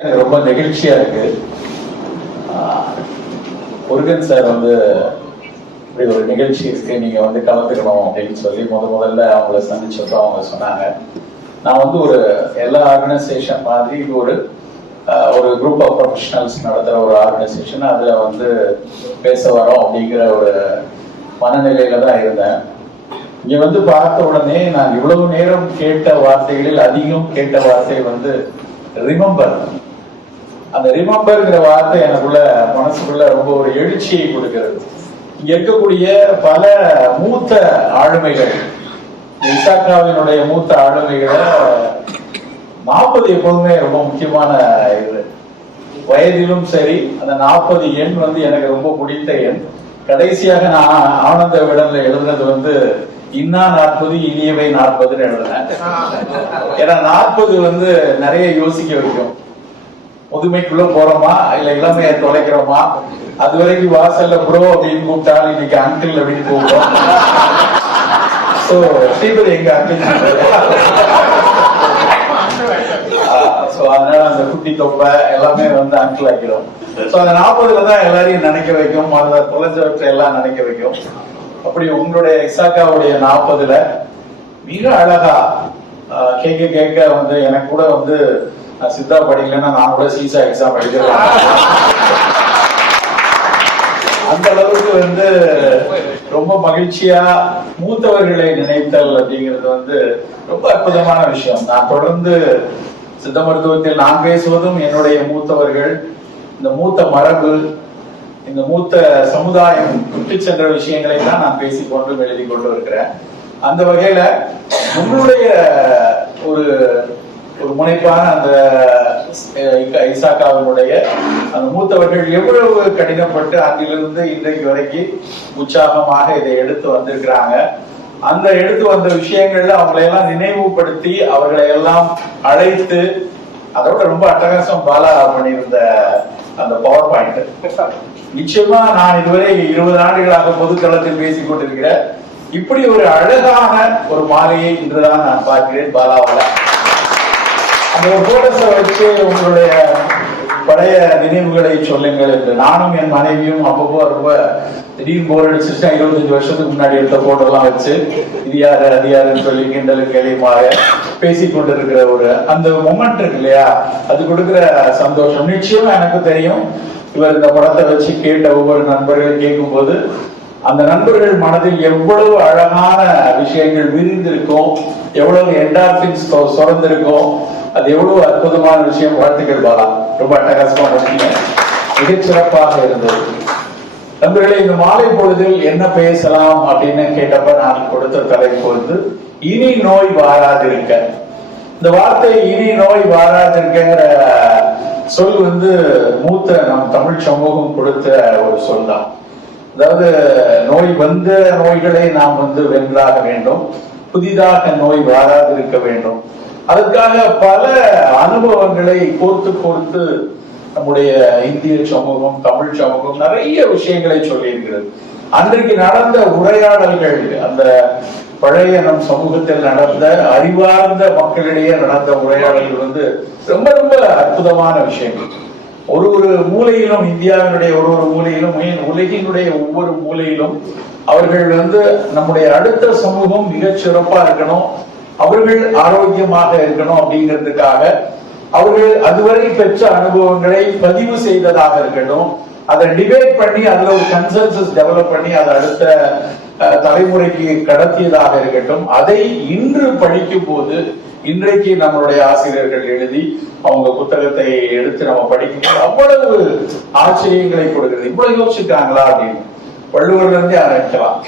எனக்கு ரொம்ப நெகிழ்ச்சியா இருக்கு. முருகன் சார் இப்படி ஒரு நிகழ்ச்சி இருக்கு, நீங்க கலந்துக்கணும் அப்படின்னு சொல்லி முதல்ல அவங்கள சந்திச்சப்போ அவங்க சொன்னாங்க. நான் ஒரு எல்லா ஆர்கனைசேஷன் மாதிரி இது ஒரு குரூப் ஆஃப் ப்ரொஃபஷனல்ஸ் நடத்துற ஒரு ஆர்கனைசேஷன், அதுல பேச வரோம் அப்படிங்கிற ஒரு மனநிலையில தான் இருந்தேன். இங்க பார்த்த உடனே நான் இவ்வளவு நேரம் கேட்ட வார்த்தைகளில் அதிகம் கேட்ட வார்த்தை ரிமெம்பர். அந்த ரிமெம்பர்ங்கிற வார்த்தை எனக்குள்ள மனசுக்குள்ள ரொம்ப ஒரு எழுச்சியை கொடுக்கிறது. இங்க இருக்கக்கூடிய பல மூத்த ஆளுமைகள், இசாக்காவினுடைய மூத்த ஆளுமைகளை 40 எப்போதுமே ரொம்ப முக்கியமான இது. வயதிலும் சரி, அந்த 40 எண் எனக்கு ரொம்ப பிடித்த எண். கடைசியாக நான் ஆனந்த விடன்ல எழுதுனது இன்னா 40 இனியவை 40 எழுதுனேன். ஏன்னா 40 நிறைய யோசிக்க வைக்கும். முதுமைக்குள்ள போறோமா இல்ல இளமையை தொலைக்கிறோமா, அது வரைக்கும் வாசல்ல ப்ரோ அப்படின்னு கூப்பிட்டாலும் இன்னைக்கு அங்கிள் அப்படின்னு கூப்பிட்டோம். ஸ்ரீபதி எங்க அங்கிள். அதனால அந்த குட்டி தொப்பை எல்லாமே அங்கிள் ஆக்கிடும். அந்த 40 தான் எல்லாரையும் நினைக்க வைக்கும், அந்த தொலைஞ்சவற்றை எல்லாம் நினைக்க வைக்கும். அப்படி உங்களுடைய இசாக்காவுடைய 40 மிக அழகா கேட்க கேட்க எனக்கு கூட நான் சித்தா படிக்கலன்னா நான் கூட சீசா எக்ஸாம் எழுதிடலாம். அந்த அளவுக்கு ரொம்ப மகிழ்ச்சியா மூத்தவர்களை நினைத்தல் அப்படிங்கிறது ரொம்ப அற்புதமான விஷயம். நான் தொடர்ந்து சித்த மருத்துவத்தில் நான் பேசுவதும் என்னுடைய மூத்தவர்கள், இந்த மூத்த மரபு, இந்த மூத்த சமுதாயம் விட்டு சென்ற விஷயங்களை தான் நான் பேசிக்கொண்டும் எழுதி கொண்டு இருக்கிறேன். அந்த வகையில உங்களுடைய ஒரு முனைப்பான அந்த இசாக்காவினுடைய அந்த மூத்தவர்கள் எவ்வளவு கடினப்பட்டு அங்கிலிருந்து இன்றைக்கு வரைக்கும் உற்சாகமாக இதை எடுத்து வந்திருக்கிறாங்க. அந்த எடுத்து வந்த விஷயங்கள்ல அவங்களையெல்லாம் நினைவுபடுத்தி அவர்களை எல்லாம் அழைத்து, அதோட ரொம்ப அட்டகாசம் பாலா பண்ணியிருந்த அந்த பவர் பாயிண்ட். நிச்சயமா நான் இதுவரை 20 ஆண்டுகளாக பொதுத்தளத்தில் பேசிக் கொண்டிருக்கிறேன். இப்படி ஒரு அழகான ஒரு மாலையை இன்றுதான் நான் பார்க்கிறேன் பாலாவால. அந்த போட்டோஸை வச்சு உங்களுடைய பழைய நினைவுகளை சொல்லுங்கள் என்று நானும் என் மனைவியும் அப்பப்போ ரொம்ப திடீர்னு போர் அடிச்சுட்டா 25 வருஷத்துக்கு முன்னாடி எடுத்த போட்டோ எல்லாம் வச்சு இது யாரு அது யாருன்னு சொல்லி கிண்டலும் கேலியுமாக பேசிக் கொண்டிருக்கிற ஒரு அந்த மொமெண்ட் இருக்கு இல்லையா, அது கொடுக்கிற சந்தோஷம். நிச்சயமா எனக்கு தெரியும், இவர் இந்த படத்தை வச்சு கேட்ட ஒவ்வொரு நண்பர்கள் கேட்கும் போது அந்த நண்பர்கள் மனதில் எவ்வளவு அழகான விஷயங்கள் விரிந்திருக்கும், எவ்வளவு என்டார்பின்ஸ் சுரந்திருக்கும், அது எவ்வளவு அற்புதமான விஷயம். வாழ்த்துக்கள் பாலா, ரொம்ப அட்டகாசமா பண்ணீங்க, மிகச்சிறப்பாக இருந்தது. நண்பர்களே, இந்த மாலை பொழுதில் என்ன பேசலாம் அப்படின்னு கேட்டப்ப நான் கொடுத்த தலைப்பு இனி நோய் வாராதிருக்க. இந்த வார்த்தை இனி நோய் வாராதிருக்கிற சொல் மூத்த நம் தமிழ் சமூகம் கொடுத்த ஒரு சொல் தான். அதாவது நோய் வந்த நோய்களை நாம் வென்றாக வேண்டும், புதிதாக நோய் வாராதிருக்க வேண்டும். அதற்காக பல அனுபவங்களை கோர்த்து நம்முடைய இந்திய சமூகம், தமிழ் சமூகம் நிறைய விஷயங்களை சொல்லி இருக்கிறது. அன்றைக்கு நடந்த உரையாடல்கள், அந்த பழைய நம் சமூகத்தில் நடந்த அறிவார்ந்த மக்களிடையே நடந்த உரையாடல்கள் ரொம்ப ரொம்ப அற்புதமான விஷயங்கள். ஒரு மூலையிலும், இந்தியாவினுடைய ஒரு மூலையிலும், உலகினுடைய ஒவ்வொரு மூலையிலும் அவர்கள் நம்முடைய அடுத்த சமூகம் மிகச் சிறப்பா இருக்கணும், அவர்கள் ஆரோக்கியமாக இருக்கணும் அப்படிங்கிறதுக்காக அவர்கள் அதுவரை பெற்ற அனுபவங்களை பதிவு செய்ததாக இருக்கட்டும், அதை டிபேட் பண்ணி அதுல ஒரு கன்சென்சஸ் டெவலப் பண்ணி அதை அடுத்த தலைமுறைக்கு கடத்தியதாக இருக்கட்டும், அதை இன்று படிக்கும் போது, இன்றைக்கு நம்மளுடைய ஆசிரியர்கள் எழுதி அவங்க புத்தகத்தை எடுத்து நம்ம படிக்கும்போது அவ்வளவு ஆச்சரியங்களை கொடுக்கிறது. இவ்வளவு யோசிச்சிருக்காங்களா அப்படின்னு வள்ளுவர்ல இருந்தே ஆரம்பிக்கலாம்.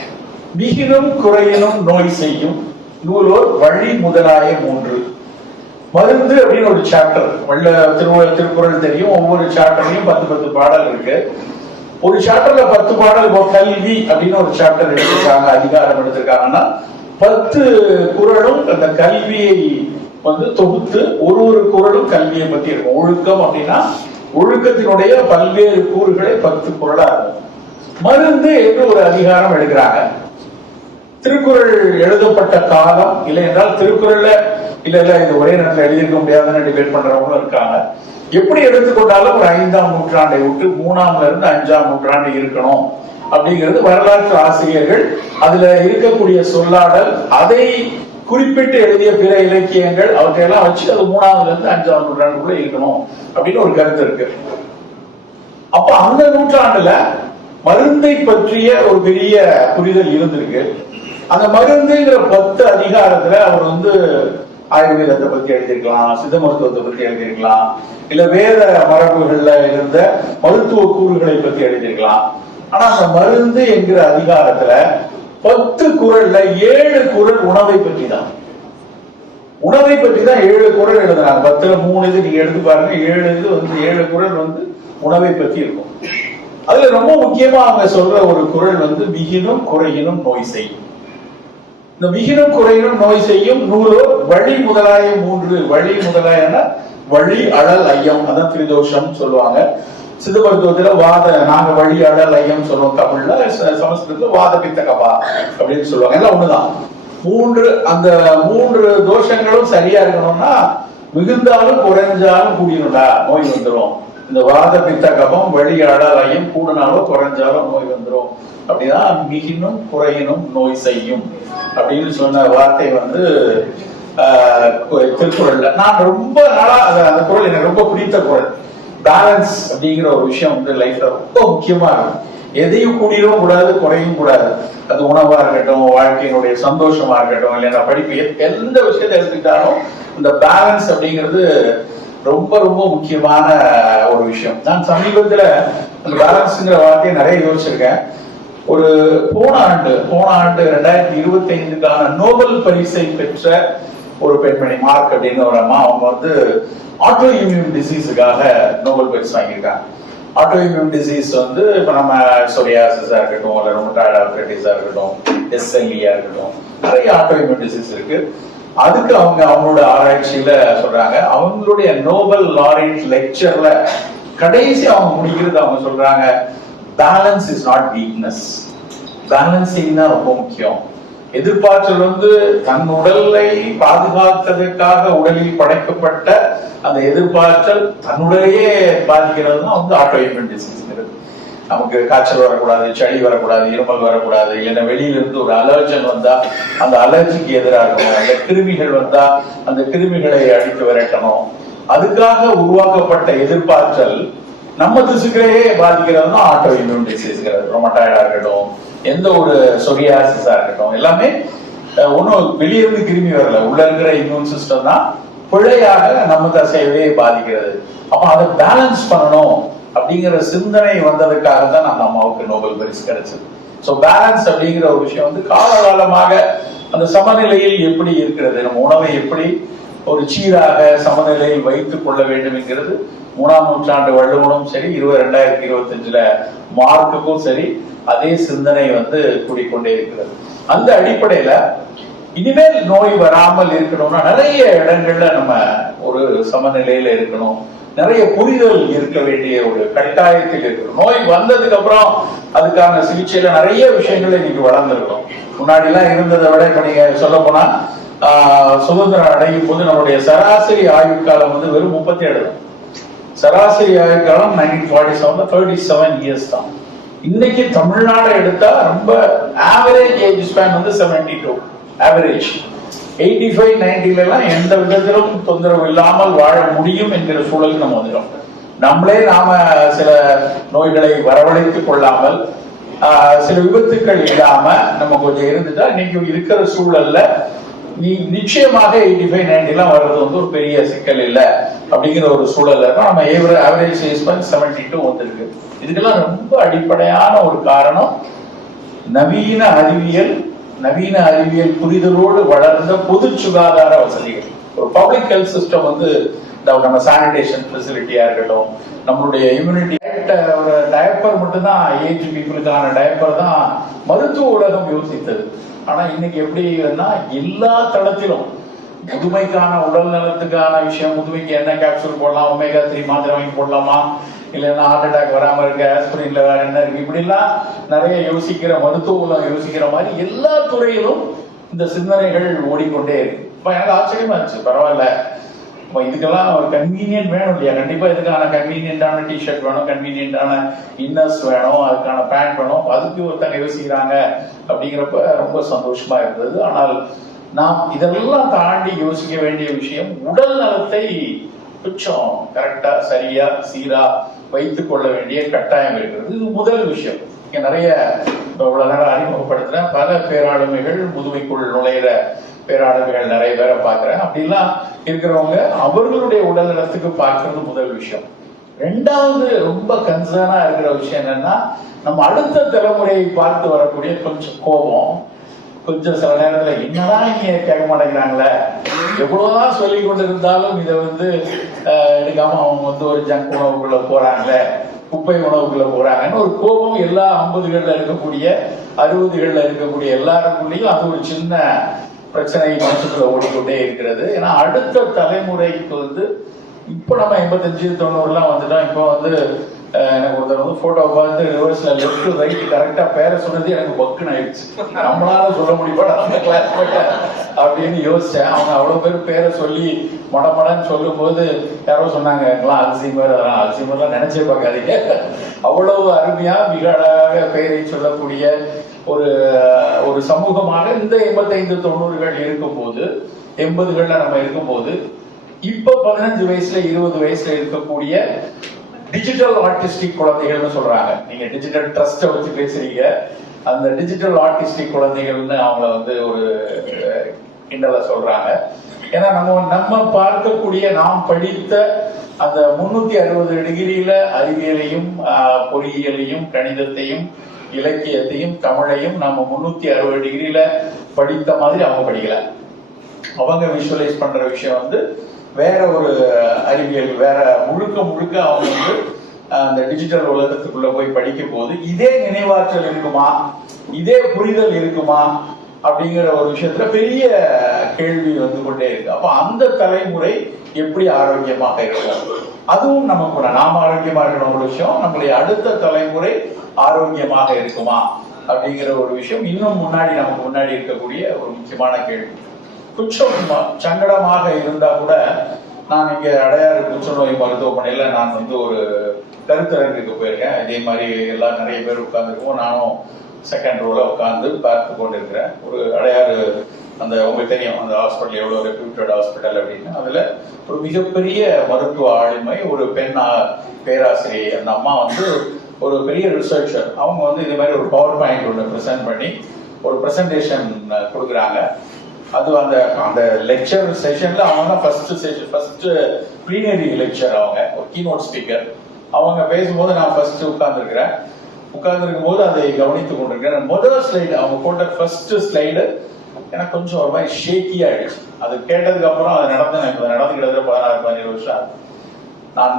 மிகினும் குறையினும் நோய் செய்யும் நூலோர் வழி முதலாய 3 மருந்து அப்படின்னு ஒரு சாப்டர் திருக்குறள் தெரியும். ஒவ்வொரு சாப்டர்லயும் 10 பாடல் இருக்கு. ஒரு சாப்டர்ல 10 பாடல். கல்வி அப்படின்னு ஒரு சாப்டர் எடுத்திருக்காங்க, அதிகாரம் எடுத்திருக்காங்கன்னா 10 குறளும் அந்த கல்வியை தொகுத்து ஒரு குறளும் கல்வியை பத்தி இருக்கும். ஒழுக்கம் அப்படின்னா ஒழுக்கத்தினுடைய பல்வேறு கூறுகளை 10 குறளா இருக்கும். மருந்து என்று ஒரு அதிகாரம் எடுக்கிறாங்க. திருக்குறள் எழுதப்பட்ட காலம் இல்லை என்றால் திருக்குறள்ல இல்ல இது ஒரே நேரத்தில் எழுதியிருக்க முடியாதுன்னு டிபேட் பண்றவங்களும் இருக்காங்க. எப்படி எடுத்துக்கொண்டாலும் ஒரு 5ஆம் நூற்றாண்டை விட்டு 3ஆம்ல இருந்து 5ஆம் நூற்றாண்டு இருக்கணும் அப்படிங்கிறது வரலாற்று ஆசிரியர்கள் அதுல இருக்கக்கூடிய சொல்லாடல், அதை குறிப்பிட்டு எழுதிய பிற இலக்கியங்கள், அவற்றையெல்லாம் வச்சு அது 3ஆம்ல இருந்து 5ஆம் நூற்றாண்டுக்குள்ள இருக்கணும் அப்படின்னு ஒரு கருத்து இருக்கு. அப்ப அந்த நூற்றாண்டுல மருந்தை பற்றிய ஒரு பெரிய புரிதல் இருந்திருக்கு. அந்த மருந்துங்கிற 10 அதிகாரத்துல அவர் ஆயுர்வேதத்தை பத்தி எழுதியிருக்கலாம், சித்த மருத்துவத்தை பத்தி எழுதியிருக்கலாம், இல்ல வேத மரபுகள்ல இருந்த மருத்துவ கூறுகளை பத்தி எழுதியிருக்கலாம். ஆனா அந்த மருந்து என்கிற அதிகாரத்துல 10 குறள்ல 7 குறள் உணவை பற்றி தான். உணவை பற்றி தான் 7 குறள் எழுதுறாங்க. 10ல 3 இது நீங்க எடுத்து பாருங்க, 7 குறள் உணவை பற்றி இருக்கும். அதுல ரொம்ப முக்கியமா அவங்க சொல்ற ஒரு குறள் விகினும் குறையினும் நோய் செய்யும். இந்த விகினும் குறையினும் நோய் செய்யும் நூலோ வழி முதலாய 3 வழி முதலாயன வழி அழல் ஐயம், அதான் திரிதோஷம் சொல்லுவாங்க. சித்த மருத்துவத்துல நாங்க வழி அழல் ஐயம் சொல்லுவோம். தமிழ்ல, சமஸ்கிருதத்துல வாத பித்த கபா அப்படின்னு சொல்லுவாங்க. எல்லாம் ஒண்ணுதான். அந்த 3 தோஷங்களும் சரியா இருக்கணும்னா மிகுந்தாலும் குறைஞ்சாலும் கூடினுடா நோய் வந்துடும். இந்த வாத பித்த கபம் வழி அழல் ஐயம் கூடினாலும் குறைஞ்சாலும் நோய் வந்துடும். அப்படிதான் மிகினும் குறையினும் நோய் செய்யும் அப்படின்னு சொன்ன வார்த்தை திருக்குறள்ல. நான் ரொம்ப நாளா அந்த குறள் எனக்கு ரொம்ப பிடித்த குறள். பேலன்ஸ் அப்படிங்கிற ஒரு விஷயம் லைஃப்ல ரொம்ப முக்கியமா இருக்கும். எதையும் கூடியும் கூடாது, குறையும் கூடாது. அது உணவா இருக்கட்டும், வாழ்க்கையினுடைய சந்தோஷமா இருக்கட்டும், இல்லைன்னா படிப்பு, எந்த விஷயத்தை எடுத்துக்கிட்டாலும் இந்த பேலன்ஸ் அப்படிங்கிறது ரொம்ப ரொம்ப முக்கியமான ஒரு விஷயம். நான் சமீபத்துல அந்த பேலன்ஸ்ங்கிற வார்த்தையை நிறைய யோசிச்சிருக்கேன். போன ஆண்டு 2025க்கான நோபல் பரிசை பெற்ற ஒரு பெண்மணி, மார்க் அப்படின்னு ஒரு அம்மா, அவங்க ஆட்டோ இம்யூன் டிசீஸுக்காக நோபல் பரிசு வாங்கியிருக்காங்க. ஆட்டோ இம்யூன் டிசீஸ் இப்ப நம்ம சொரியாசிஸா இருக்கட்டும், இல்ல ருமட்டாய்டு ஆர்த்ரைட்டிஸா இருக்கட்டும், எஸ்எல்இயா இருக்கட்டும், நிறைய ஆட்டோ இம்யூன் டிசீஸ் இருக்கு. அதுக்கு அவங்களோட ஆராய்ச்சியில சொல்றாங்க, அவங்களுடைய நோபல் லாரேட் லெக்சர்ல கடைசி அவங்க முடிக்கிறது அவங்க சொல்றாங்க, balance is not weakness. Balancing தான் ரொம்ப முக்கியம். எதிர்பார்த்தல் தன் உடலை பாதுகாத்ததற்காக உடலில் படைக்கப்பட்ட அந்த எதிர்பார்த்தல் தன்னுடலையே பாதிக்கிறது தான் ஆட்டோ இம்யூன் டிசீஸ்ங்கிறது. நமக்கு காய்ச்சல் வரக்கூடாது, சளி வரக்கூடாது, இருமல் வரக்கூடாது, இல்லைன்னா வெளியிலிருந்து ஒரு அலர்ஜன் வந்தா அந்த அலர்ஜிக்கு எதிராகணும், அந்த கிருமிகள் வந்தா அந்த கிருமிகளை அடித்து விரட்டணும். அதுக்காக உருவாக்கப்பட்ட எதிர்பார்த்தல் நம்ம திசுக்களையே பாதிக்கிறது தான் ஆட்டோ இம்யூன் டிசீஸ்ங்கிறது. ரொமட்டாய்டா இருக்கட்டும், எந்த ஒரு சொரியாசிஸா இருக்கட்டும், எல்லாமே ஒன்னும் வெளியிருந்து கிருமி வரல, உள்ள இருக்கிற இம்யூன் சிஸ்டம் தான் பிழையாக நம்ம தசையவே பாதிக்கிறது. அப்ப அதை பேலன்ஸ் பண்ணணும் அப்படிங்கிற சிந்தனை வந்ததுக்காக தான் அந்த அம்மாவுக்கு நோபல் பரிசு கிடைச்சது. சோ பேலன்ஸ் அப்படிங்கிற ஒரு விஷயம் காலகாலமாக அந்த சமநிலையில் எப்படி இருக்கிறது, நம்ம உணவை எப்படி ஒரு சீராக சமநிலையில் வைத்துக் கொள்ள வேண்டும் என்கிறது 3ஆம் நூற்றாண்டு வள்ளுவனும் சரி, 2025ல மார்க்குக்கும் சரி அதே சிந்தனை கூடிக்கொண்டே இருக்கிறது. அந்த அடிப்படையில இனிமேல் நோய் வராமல் இருக்கணும்னா நிறைய இடங்கள்ல நம்ம ஒரு சமநிலையில இருக்கணும், நிறைய புரிதல் இருக்க வேண்டிய ஒரு கட்டாயத்தில் இருக்கணும். நோய் வந்ததுக்கு அப்புறம் அதுக்கான சிகிச்சையில நிறைய விஷயங்கள் இன்னைக்கு வளர்ந்துருக்கோம். முன்னாடி எல்லாம் இருந்ததை விட இப்ப நீங்க சொல்ல போனா சுதந்திரம் அடையும் போது நம்மளுடைய சராசரி ஆயுட்காலம் வெறும் 37 தான். சராசரி ஆயுட்காலம் 1947 37 இயர்ஸ் தான். இன்னைக்கு தமிழ்நாடு எடுத்தா ரொம்ப ஆவரேஜ் ஏஜ் ஸ்பேன் 72 ஆவரேஜ். 85-90 எல்லாம் எந்த விதத்திலும் தொந்தரவு இல்லாமல் வாழ முடியும் என்கிற சூழலுக்கு நம்ம வந்துடும். நாம சில நோய்களை வரவழைத்துக் கொள்ளாமல் சில விபத்துக்கள் இல்லாம நம்ம கொஞ்சம் இருந்துட்டா இன்னைக்கு இருக்கிற சூழல்ல நிச்சயமாக 85-90 எல்லாம் வர்றது ஒரு பெரிய சிக்கல் இல்லை அப்படிங்கிற ஒரு சூழல்ல நம்ம ஆவரேஜ் ஏஜ் ஸ்பேன் 72 வந்திருக்கு. இதுக்கெல்லாம் ரொம்ப அடிப்படையான ஒரு காரணம் நவீன அறிவியல் புரிதலோடு வளர்ந்த பொது சுகாதார வசதிகள். ஒரு பப்ளிக் ஹெல்த் சிஸ்டம் நம்ம சானிடேஷன் ஃபெசிலிட்டியா இருக்கட்டும், நம்மளுடைய இம்யூனிட்டி ஒரு டயப்பர் மட்டும்தான் ஏஜ் பீப்புளுக்கான டயப்பர் தான் மருத்துவ உலகம் யோசித்தது. ஆனா இன்னைக்கு எப்படின்னா எல்லா தளத்திலும் முதுமைக்கான உடல் நலத்துக்கான விஷயம், முதுமைக்கு என்ன கேப்சூல் போடலாம், ஒமேகா 3 மாத்திரை வாங்கி போடலாமா, இல்லைன்னா ஹார்ட் அட்டாக் வராம இருக்க ஆஸ்பிரின்ல வேற என்ன இருக்கு, இப்படி எல்லாம் நிறைய யோசிக்கிற மருத்துவ உலகம் யோசிக்கிற மாதிரி எல்லா துறையிலும் இந்த சிந்தனைகள் ஓடிக்கொண்டே இருக்கு. இப்ப எனக்கு ஆச்சரியமா இருந்துச்சு, பரவாயில்ல இதுக்கெல்லாம் ஒரு கன்வீனியன்ட் வேணும் இல்லையா? கண்டிப்பா இதுக்கான கன்வீனியன்டான டிஷர்ட் வேணும், கன்வீனியன்டான இன்னர்ஸ் வேணும், அதுக்கான பேண்ட் வேணும். அதுக்கு ஒருத்தங்க யோசிக்கிறாங்க அப்படிங்கிறப்ப ரொம்ப சந்தோஷமா இருந்தது. ஆனால் நாம் இதெல்லாம் தாண்டி யோசிக்க வேண்டிய விஷயம், உடல் நலத்தை கொஞ்சம் கரெக்டா சரியா சீரா வைத்துக் கொள்ள வேண்டிய கட்டாயம் இருக்கிறது. இது முதல் விஷயம். இங்க நிறைய இவ்வளவு நேரம் அறிமுகப்படுத்துற பல பேராளுமைகள், முதுமைக்குள் நுழையிற பேராளுமைகள் நிறைய பேரை பார்க்கிறேன். அப்படிலாம் இருக்கிறவங்க அவர்களுடைய உடல் நலத்துக்கு பார்க்கறது முதல் விஷயம். ரெண்டாவது ரொம்ப கன்சர்னா இருக்கிற விஷயம் என்னன்னா, நம்ம அடுத்த தலைமுறையை பார்த்து வரக்கூடிய கொஞ்சம் கோபம், கொஞ்சம் சில நேரத்துல என்னதான் இங்க கேட்க மாட்டேங்கிறாங்களே, எவ்வளவுதான் சொல்லி கொண்டு இருந்தாலும் இதை எடுக்காம அவங்க ஒரு ஜங்க் உணவுக்குள்ள போறாங்களே, குப்பை உணவுக்குள்ள போறாங்கன்னு ஒரு கோபம் எல்லா 50கள்ல இருக்கக்கூடிய 60கள்ல இருக்கக்கூடிய எல்லாருக்குள்ளேயும் அது ஒரு சின்ன பிரச்சனை மனசுக்குள்ள ஓடிக்கொண்டே இருக்கிறது. ஏன்னா அடுத்த தலைமுறைக்கு இப்ப நம்ம 85 90 வந்துட்டோம். இப்போ எனக்கு ஒருத்தர் போட்டோ பார்த்து ரிவர்ஸ்ல லெஃப்ட் ரைட் கரெக்டா பேரை சொன்னது எனக்கு பக்குன்னு ஆயிடுச்சு. நம்மளால சொல்ல முடியுமா அந்த கிளாஸ் அப்படின்னு யோசிச்சேன். அவங்க அவ்வளவு பேர் பேரை சொல்லி மடமடன்னு சொல்லும் போது யாரோ சொன்னாங்க, எங்கெல்லாம் அல்சீமர், அதெல்லாம் அல்சீமர்லாம் நினைச்சே பார்க்காதீங்க. அவ்வளவு அருமையா மிக அழகாக பெயரை சொல்லக்கூடிய ஒரு சமூகமாக இந்த 85 90கள் இருக்கும்போது, 80கள்ல நம்ம இருக்கும்போது, இப்ப 15 வயசுல 20 வயசுல இருக்கக்கூடிய டிஜிட்டல் ஆர்டிஸ்டிக் குழந்தைகள்னு சொல்றாங்க. நீங்க டிஜிட்டல் ட்ரஸ்ட வச்சு பேசுறீங்க. அந்த டிஜிட்டல் ஆர்டிஸ்டிக் குழந்தைகள்னு அவங்கள ஒரு கிண்டலா சொல்றாங்க. ஏன்னா நம்ம பார்க்கக்கூடிய, நாம் படித்த அந்த 360 டிகிரியில அறிவியலையும் பொறியியலையும் கணிதத்தையும் இலக்கியத்தையும் தமிழையும் நம்ம 360 டிகிரியில படித்த மாதிரி அவங்க படிக்கல. அவங்க விஷுவலைஸ் பண்ற விஷயம் வேற ஒரு அறிவியல், வேற முழுக்க அவங்க அந்த டிஜிட்டல் உலகத்துக்குள்ள போய் படிக்கும் போது இதே நினைவாற்றல் இருக்குமா, இதே புரிதல் இருக்குமா அப்படிங்கிற ஒரு விஷயத்துல பெரிய கேள்வி கொண்டே இருக்கு. அப்ப அந்த தலைமுறை எப்படி ஆரோக்கியமாக இருக்கும், அதுவும் நமக்கு நாம ஆரோக்கியமா இருக்கணும் ஒரு விஷயம், நம்மளுடைய அடுத்த தலைமுறை ஆரோக்கியமாக இருக்குமா அப்படிங்கிற ஒரு விஷயம் இன்னும் நமக்கு முன்னாடி இருக்கக்கூடிய ஒரு முக்கியமான கேள்வி. கொஞ்சம் சங்கடமாக இருந்தா கூட, நான் இங்க அடையாறு புற்றுநோய் மருத்துவமனையில நான் ஒரு கருத்தரங்குக்கு போயிருக்கேன். இதே மாதிரி எல்லாம் நிறைய பேர் உட்கார்ந்துருக்கோம். நானும் செகண்ட் ரோல உட்கார்ந்து பார்த்து கொண்டிருக்கிறேன். ஒரு அடையாறு அந்த உங்களுக்கு தெரியும் அந்த ஹாஸ்பிட்டல் எவ்வளவு ரெப்யூட்டட் ஹாஸ்பிட்டல் அப்படின்னு. அதுல ஒரு மிகப்பெரிய மருத்துவ ஆளுமை, ஒரு பெண் பேராசிரியை. அந்த அம்மா ஒரு பெரிய ரிசர்ச்சர். அவங்க இது மாதிரி ஒரு பவர் பாயிண்ட் ஒன்று ப்ரெசென்ட் பண்ணி ஒரு ப்ரெசன்டேஷன் கொடுக்குறாங்க. அது அந்த லெக்சர் செஷன்ல அவங்க ஃபர்ஸ்ட் ப்ளீனரி லெக்சர், அவங்க ஒரு கீனோட் ஸ்பீக்கர். அவங்க பேசும்போது நான் ஃபர்ஸ்ட் உட்கார்ந்துருக்கும் போது அதை கவனித்துக் கொண்டிருக்கிறேன். முதல் ஸ்லைடு அவங்க போட்ட ஃபர்ஸ்ட் ஸ்லைடு எனக்கு கொஞ்சம் ஒரு மாதிரி ஷேக்கி ஆயிடுச்சு. அது கேட்டதுக்கு அப்புறம் அது நடந்து கிட்டத்தட்ட 16-17 வருஷம் நான்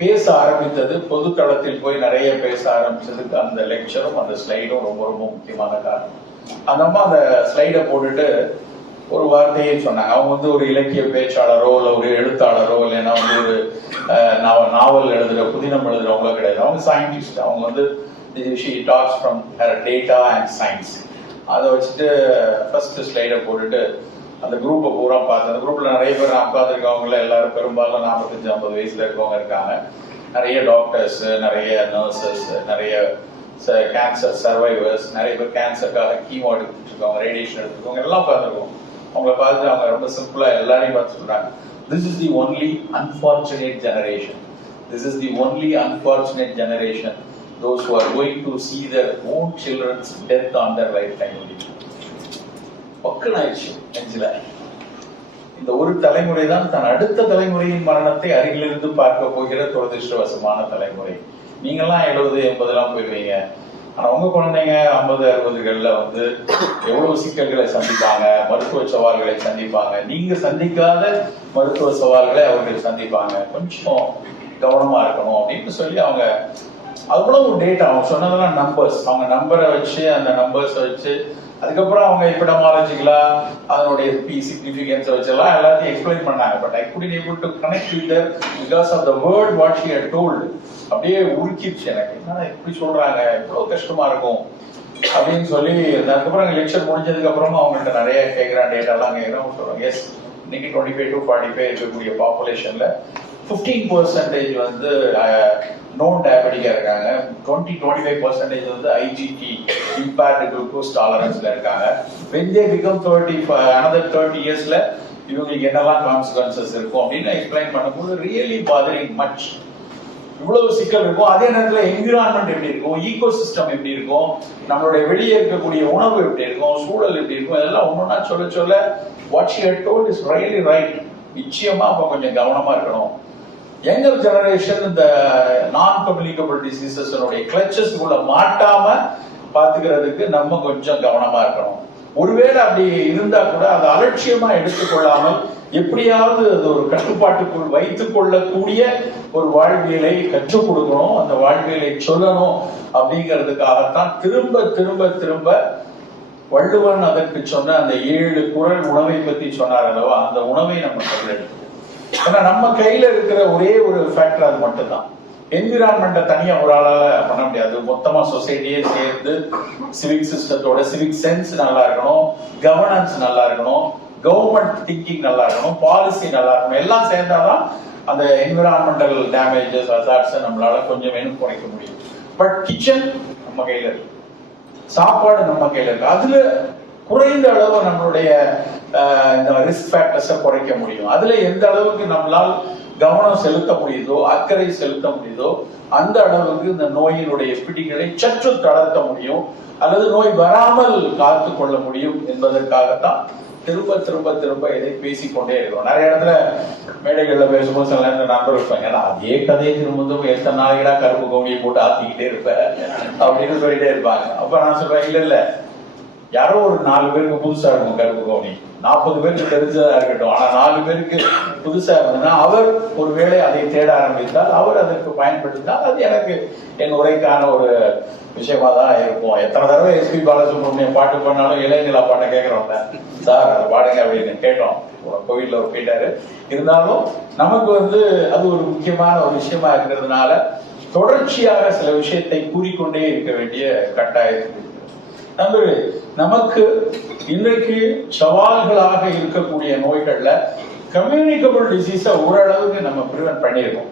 பேச ஆரம்பித்தது, பொது தளத்தில் போய் நிறைய பேச ஆரம்பிச்சதுக்கு அந்த லெக்சரும் அந்த ஸ்லைடும் ரொம்ப ரொம்ப முக்கியமான காரணம். அந்த அம்மா அந்த ஸ்லைடை போட்டுட்டு ஒரு வார்த்தையை சொன்னாங்க. அவங்க ஒரு இலக்கிய பேச்சாளரோ இல்ல ஒரு எழுத்தாளரோ இல்லைன்னா ஒரு நாவல் எழுதுற புதினம் எழுதுறவங்க கிடையாது. அவங்க சயின்டிஸ்ட். அவங்க she talks from her data and science. அதை வச்சுட்டு ஃபர்ஸ்ட் ஸ்லைடை போட்டுட்டு அந்த குரூப்பை பூரா பார்த்து, அந்த குரூப்ல நிறைய பேர் உட்காந்துருக்கவங்கள எல்லாரும் பெரும்பாலும் 45-50 வயசுல இருக்கவங்க இருக்காங்க. நிறைய டாக்டர்ஸ், நிறைய நர்சஸ், நிறைய கேன்சர் சர்வைவர்ஸ், நிறைய பேர் கேன்சருக்காக கீமோ எடுத்துட்டு இருக்கவங்க, ரேடியேஷன் எடுத்துருக்கவங்க எல்லாம் உட்காந்துருக்கோம். அவங்கள பார்த்து அவங்க ரொம்ப சிம்பிளா எல்லாரையும் பார்த்து சொல்றாங்க, this is the only unfortunate generation. This is the only unfortunate generation. Those who are going to see their own children's death on their lifetime only. பக்கனாயிடுச்சு நெஞ்சில. இந்த ஒரு தலைமுறை தான் தன் அடுத்த தலைமுறையின் மரணத்தை அருகிலிருந்து பார்க்க போகிற துரதிருஷ்டவசமான தலைமுறை. நீங்கெல்லாம் 70-80 போயிருவீங்க. ஆனா உங்க குழந்தைங்க 50-60கள்ல எவ்வளவு சிக்கல்களை சந்திப்பாங்க, மருத்துவ சவால்களை சந்திப்பாங்க. நீங்க சந்திக்காத மருத்துவ சவால்களை அவர்கள் சந்திப்பாங்க. கொஞ்சம் கவனமா இருக்கணும் அப்படின்னு சொல்லி அவங்க அவ்வளவு டேட்டா, அவங்க சொன்னதெல்லாம் நம்பர்ஸ், அவங்க நம்பரை வச்சு அந்த நம்பர்ஸ் வச்சு அதுக்கப்புறம் அவங்க எபிடமாலஜிக்கலா அதனுடைய சிக்னிஃபிகன்ஸ் வச்செல்லாம் எல்லாத்தையும் எக்ஸ்பிளைன் பண்ணாங்க. But I couldn't able to connect with her because of the word what she had told. அப்படியே உருக்கிடுச்சு எனக்கு. என்னன்னா இப்படி சொல்றாங்க, எவ்வளவு கஷ்டமா இருக்கும் அப்படின்னு சொல்லி அதுக்கப்புறம் லெக்சர் முடிஞ்சதுக்கு அப்புறமா அவங்கள்ட்ட நிறைய கேட்கிற டேட்டாலாம் கேட்கிறோம். சொல்றாங்க, எஸ் இன்னைக்கு 25 to 45 இருக்கக்கூடிய பாப்புலேஷன்ல 15% வந்து நோன் டயபெட்டிக்கா இருக்காங்க, 20-25% வந்து ஐஜிடி இம்பேர்டு குளுக்கோஸ் டாலரன்ஸ்ல இருக்காங்க. when they become another 30 yearsல இவங்களுக்கு என்னெல்லாம் கான்சிக்வன்சஸ் இருக்கும் அப்படின்னு எக்ஸ்பிளைன் பண்ணும்போது ரியலி பாதரிங் மச். இவ்வளவு சிக்கல் இருக்கும். அதே நேரத்துல என்விரான்மெண்ட் எப்படி இருக்கும், ஈகோ சிஸ்டம் எப்படி இருக்கும், நம்மளுடைய வெளியே இருக்கக்கூடிய உணவு எப்படி இருக்கும், சூழல் எப்படி இருக்கும், இதெல்லாம் ஒன்னொன்னா சொல்ல சொல்ல what she had told is really right. நிச்சயமா அப்ப கொஞ்சம் கவனமா இருக்கணும். யங்கர் ஜெனரேஷன் இந்த நான் கம்யூனிகபிள் டிசீசஸ் கிளச்சஸ்க்குள்ள மாட்டாம பாத்துக்கிறதுக்கு நம்ம கொஞ்சம் கவனமா இருக்கணும். ஒருவேளை அப்படி இருந்தா கூட அதை அலட்சியமா எடுத்துக்கொள்ளாமல் எப்படியாவது அது ஒரு கட்டுப்பாட்டுக்குள் வைத்துக் கொள்ளக்கூடிய ஒரு வாழ்வியலை கற்றுக் கொடுக்கணும், அந்த வாழ்வியலை சொல்லணும். அப்படிங்கிறதுக்காகத்தான் திரும்ப திரும்ப திரும்ப வள்ளுவன் அதற்கு சொன்ன அந்த 7 குறள் உணவை பத்தி சொன்னார் அல்லவா, அந்த உணவை நம்ம சொல்ல. ஏன்னா நம்ம கையில இருக்கிற ஒரே ஒரு ஃபேக்டர் அது மட்டும்தான். என்விரான்மெண்ட்டை தனியா ஒரு ஆளால பண்ண முடியாது. மொத்தமா சொசைட்டியே சேர்ந்து சிவிக் சிஸ்டத்தோட சிவிக் சென்ஸ் நல்லா இருக்கணும், கவர்னன்ஸ் நல்லா இருக்கணும், கவர்மெண்ட் திங்கிங் நல்லா இருக்கணும், பாலிசி நல்லா இருக்கணும். எல்லாம் சேர்ந்தாதான் அந்த என்விரான்மெண்டல் டேமேஜஸ் அசார்ட்ஸ் நம்மளால கொஞ்சம் வேணும் குறைக்க முடியும். பட் கிச்சன் நம்ம கையில இருக்கு, சாப்பாடு நம்ம கையில இருக்கு. அதுல குறைந்த அளவு நம்மளுடைய இந்த ரிஸ்க் ஃபேக்டர்ஸை குறைக்க முடியும். அதுல எந்த அளவுக்கு நம்மளால் கவனம் செலுத்த முடியுதோ, அக்கறை செலுத்த முடியுதோ, அந்த அளவுக்கு இந்த நோயினுடைய பிடிகளை சற்று தளர்த்த முடியும், அல்லது நோய் வராமல் காத்து கொள்ள முடியும் என்பதற்காகத்தான் திரும்ப திரும்ப திரும்ப இதை பேசிக்கொண்டே இருக்கிறோம். நிறைய இடத்துல மேடைகள்ல பேசும்போது சில நேரத்தில் நண்பர்கள் இருப்பாங்க, ஏன்னா அதே கதையை திரும்ப எத்தனை நாளைக்கா கருப்பு கவுனியை போட்டு ஆத்திக்கிட்டே இருப்பேன் அப்படின்னு சொல்லிட்டே இருப்பாங்க. அப்ப நான் சொல்றேன், இல்ல இல்ல, யாரோ ஒரு 4 பேருக்கு புதுசா இருக்கும் கருப்பு கவுனி, 40 பேருக்கு தெரிஞ்சதா இருக்கட்டும், ஆனா 4 பேருக்கு புதுசா இருந்ததுன்னா அவர் ஒருவேளை அதை தேட ஆரம்பித்தால், அவர் அதற்கு பயன்படுத்தினால் அது எனக்கு என் உரைக்கான ஒரு விஷயமா தான் இருக்கும். எத்தனை தடவை எஸ்பி பாலசுப்ரமணியம் பாட்டு பண்ணாலும் இளைஞர்களா பாட்டை கேட்கிறோம்ல, சார் அதை பாடுங்க அப்படின்னு கேட்டோம். கோவில்ல ஒரு போயிட்டாரு. இருந்தாலும் நமக்கு வந்து அது ஒரு முக்கியமான ஒரு விஷயமா இருக்கிறதுனால தொடர்ச்சியாக சில விஷயத்தை கூறிக்கொண்டே இருக்க வேண்டிய கட்டாயத்துக்கு நண்பர்களே, நமக்கு இன்றைக்கு சவால்களாக இருக்கக்கூடிய நோய்கள்ல கம்யூனிகபிள் டிசீஸ ஓரளவுக்கு நம்ம பிரிவென்ட் பண்ணியிருக்கோம்.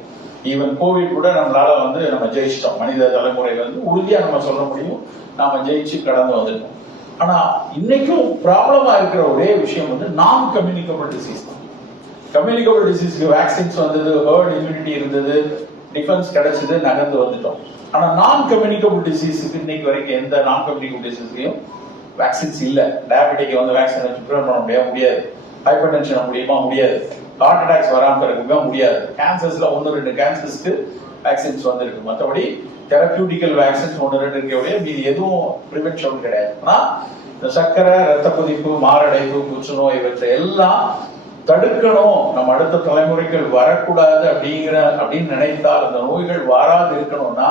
ஈவன் கோவிட் கூட நம்மளால வந்து நம்ம ஜெயிச்சிட்டோம். மனித தலைமுறை வந்து உறுதியா நம்ம சொல்ல முடியும், நாம ஜெயிச்சு கடந்து வந்துட்டோம். ஆனா இன்னைக்கும் ப்ராப்ளமா இருக்கிற ஒரே விஷயம் வந்து நான் கம்யூனிகபிள் டிசீஸ் தான். கம்யூனிகபிள் டிசீஸ்க்கு வேக்சின்ஸ் வந்தது, ஹர்ட் இம்யூனிட்டி இருந்தது, டிஃபென்ஸ் கிடைச்சது, நகர்ந்து வந்துட்டோம். ஆனா நான் கம்யூனிகபிள் டிசீஸுக்கு இன்னைக்கு வரைக்கும் எந்த நான் கம்யூனிகபிள் டிசீஸ்லயும் வேக்சின்ஸ் இல்ல. டயபெட்டிக் வந்து வேக்சின் வச்சு ப்ரிவென்ட் பண்ண முடியாது, ஹைப்பர் டென்ஷன் முடியுமா முடியாது, ஹார்ட் அட்டாக்ஸ் வராம இருக்கவே முடியாது. கேன்சர்ஸ்ல 1-2 கேன்சர்ஸ்க்கு வேக்சின்ஸ் வந்திருக்கு. மற்றபடி தெரபியூட்டிக்கல் வேக்சின்ஸ் 1-2 இருக்கக்கூடிய மீது எதுவும் ப்ரிவென்ஷன் கிடையாது. ஆனா இந்த சர்க்கரை, ரத்த கொதிப்பு, மாரடைப்பு, புற்றுநோய் இவற்றை எல்லாம் தடுக்கணும், நம்ம அடுத்த தலைமுறைகள் வரக்கூடாது அப்படின்னு நினைத்தால், அந்த நோய்கள் வராது இருக்கணும்னா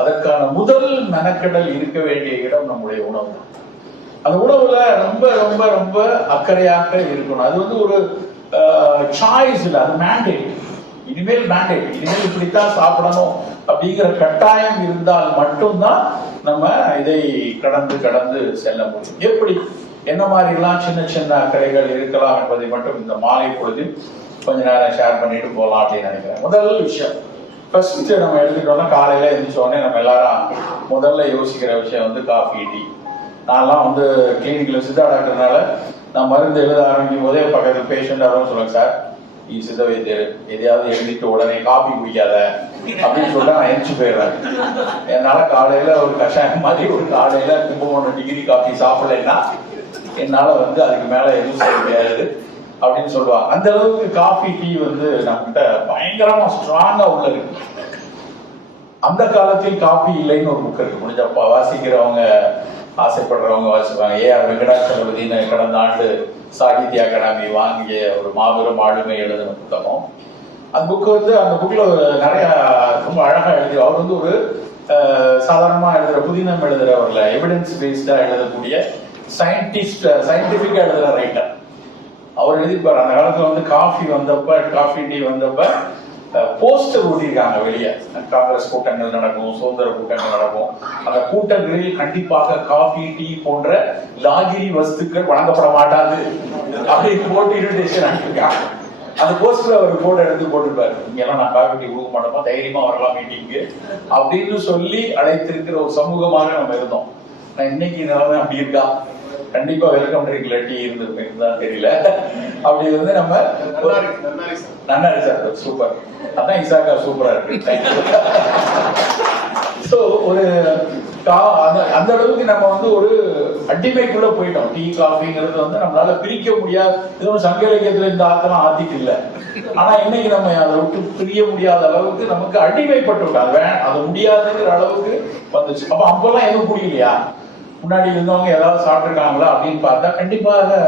அதற்கான முதல் மெனக்கெடல் இருக்க வேண்டிய இடம் நம்முடைய உணவு தான். அந்த உணவுல ரொம்ப ரொம்ப ரொம்ப அக்கறையாக இருக்கணும். அது வந்து ஒரு சாய்ஸ் இல்லை, அது மேண்டேட். இனிமேல் மேண்டேட், இனிமேல் இப்படித்தான் சாப்பிடணும் அப்படிங்கிற கட்டாயம் இருந்தால் மட்டும்தான் நம்ம இதை கடந்து கடந்து செல்ல முடியும். எப்படி என்ன மாதிரி எல்லாம் சின்ன சின்ன அக்கறைகள் இருக்கலாம் என்பதை மட்டும் இந்த மாலை பொழுதில் கொஞ்ச நேரம் ஷேர் பண்ணிட்டு போகலாம் அப்படின்னு நினைக்கிறேன். முதல் விஷயம் ஃபர்ஸ்ட் நம்ம எடுத்துக்கிட்டோம்னா, காலையில எழுந்திரிச்ச உடனே நம்ம எல்லாரும் முதல்ல யோசிக்கிற விஷயம் வந்து காஃபி, டீ. நான்லாம் வந்து கிளினிக்ல சித்தா டாக்டர்னால நான் மருந்து எழுத ஆரம்பிக்கும் போதே பக்கத்துல பேஷண்ட் யாரும் சொல்லுவாங்க, சார் சித்த வைத்தியர் எதையாவது எழுதிட்டு உடனே காபி குடிக்காத அப்படின்னு சொல்லிட்டு நான் எரிச்சு போயிடுறேன். என்னால காலையில ஒரு கஷாயம் மாதிரி ஒரு காலையில 3 டிகிரி காஃபி சாப்பிடலைன்னா என்னால வந்து அதுக்கு மேல எதுவும் செய்ய முடியாது அப்படின்னு சொல்லுவாங்க. அந்த அளவுக்கு காஃபி, டீ வந்து நம்மகிட்ட பயங்கரமா ஸ்ட்ராங்கா உள்ள இருக்கு. அந்த காலத்தில் காபி இல்லைன்னு ஒரு புக் இருக்கு, முடிஞ்சப்பா வாசிக்கிறவங்க ஆசைப்படுறவங்க வாசிப்பாங்க. ஏஆர் வெங்கடாச்சலபதினு கடந்த ஆண்டு சாகித்ய அகாடமி வாங்கிய ஒரு மாபெரும் ஆளுமை எழுதின புத்தகம். அந்த புக்கு வந்து அந்த புக்ல நிறைய ரொம்ப அழகா எழுதி, அவர் வந்து ஒரு சாதாரணமா எழுதுற புதினம் எழுதுறவர்ல எவிடன்ஸ் பேஸ்டா எழுதக்கூடிய சயின்டிபிக்கா எழுதுற ரைட்டர். அவர் எழுதிப்பாரு, அந்த காலத்துல வந்து காஃபி வந்தப்ப, காஃபி டீ வந்தப்ப போஸ்டர் ஓட்டியிருக்காங்க வெளியே. காங்கிரஸ் கூட்டங்கள் நடக்கும், சுதந்திர கூட்டங்கள் நடக்கும். அந்த கூட்டங்களில் கண்டிப்பாக காஃபி, டீ போன்ற லாகிரி வஸ்துக்கள் வழங்கப்பட மாட்டாது அப்படின்னு போட்டு இன்விடேஷன் அனுப்பியிருக்காங்க. அந்த போஸ்டர் அவர் போட்டோ எடுத்து போட்டுருப்பாரு. இங்கெல்லாம் நான் காஃபி டீ கொடுக்க மாட்டோமா, தைரியமா வரலாம் மீட்டிங்கு அப்படின்னு சொல்லி அழைத்திருக்கிற ஒரு சமூகமாக நம்ம இருந்தோம். நான் இன்னைக்கு நிலைமை அப்படி இருக்கா? கண்டிப்பா வெல்கம் ட்ரிங்க்ல டீ இருந்திருப்பேன் தான் தெரியல. அப்படி வந்து நம்ம நன்னாரி சார் சூப்பர், அதான் இசாக்கா சூப்பரா இருக்கு. சோ ஒரு அந்த அளவுக்கு நம்ம வந்து ஒரு அடிமைக்குள்ள போயிட்டோம். டீ காஃபிங்கிறது வந்து நம்மளால பிரிக்க முடியாது. இது ஒரு சங்க இலக்கியத்துல இந்த ஆத்தெல்லாம் ஆத்திட்டு இல்ல. ஆனா இன்னைக்கு நம்ம அதை விட்டு பிரிய முடியாத அளவுக்கு நமக்கு அடிமைப்பட்டிருக்கோம். அது முடியாதுங்கிற அளவுக்கு வந்துச்சு. அப்ப அப்பெல்லாம் எதுவும் புரியலையா? முன்னாடி இருந்தவங்க ஏதாவது சாப்பிட்டுருக்காங்களா அப்படின்னு பார்த்தா கண்டிப்பாக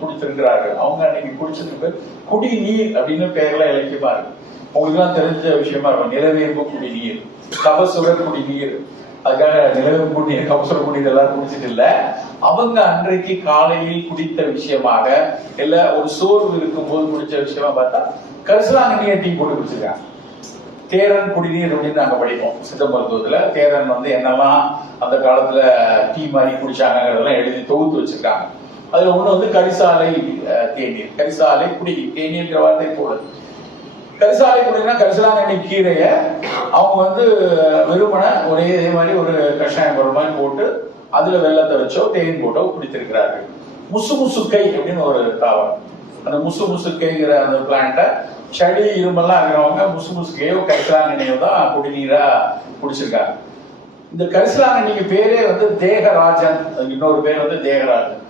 குடிச்சிருக்கிறார்கள். அவங்க அன்னைக்கு குடிச்சதுக்கு குடிநீர் அப்படின்னு பேர்ல இலக்கியமா இருக்கு. உங்களுக்கு எல்லாம் தெரிஞ்ச விஷயமா இருக்கும். நிலவேம்பு குடிநீர், கபசுர குடிநீர். அதுக்காக நிலவேம்பு குடிநீர், கபசுர குடிநீர் எல்லாரும் குடிச்சிட்டு இல்ல. அவங்க அன்றைக்கு காலையில் குடித்த விஷயமாக இல்ல ஒரு சோர்வு இருக்கும் போது குடிச்ச விஷயமா பார்த்தா கரிசலாங்கண்ணியை டீ போட்டு குடிச்சிருக்காங்க. தேரன் குடிநீர் அப்படின்னு நாங்க படிப்போம் சித்த மருத்துவத்துல. தேரன் வந்து என்னெல்லாம் அந்த காலத்துல டீ மாதிரி குடிச்சாங்கிறதெல்லாம் எழுதி தொகுத்து வச்சிருக்காங்க. அதுல ஒண்ணு வந்து கரிசாலை தேநீர். கரிசாலை குடிநீர், தேநீர்ங்கிற வார்த்தை போடுது. கரிசாலை குடினா கரிசலாங்கண்ணி கீரைய அவங்க வந்து வெறுமனை ஒரே இதே மாதிரி ஒரு கஷாயம் ஒரு மாதிரி போட்டு அதுல வெள்ளத்தை வச்சோ தேன் போட்டோ குடித்திருக்கிறார்கள். முசு முசுக்கை அப்படின்னு ஒரு தாவரம். அந்த முசு முசுக்கைங்கிற அந்த பிளான்ட்டை சளி இரும்பெல்லாம் இருக்கிறவங்க முசு முசுக்கையோ கரிசலாங்கண்ணியோ தான் குடிநீரா குடிச்சிருக்காங்க. இந்த கரிசலாங்கண்ணிக்கு பேரே வந்து தேகராஜன், இன்னொரு பேர் வந்து தேகராஜன்.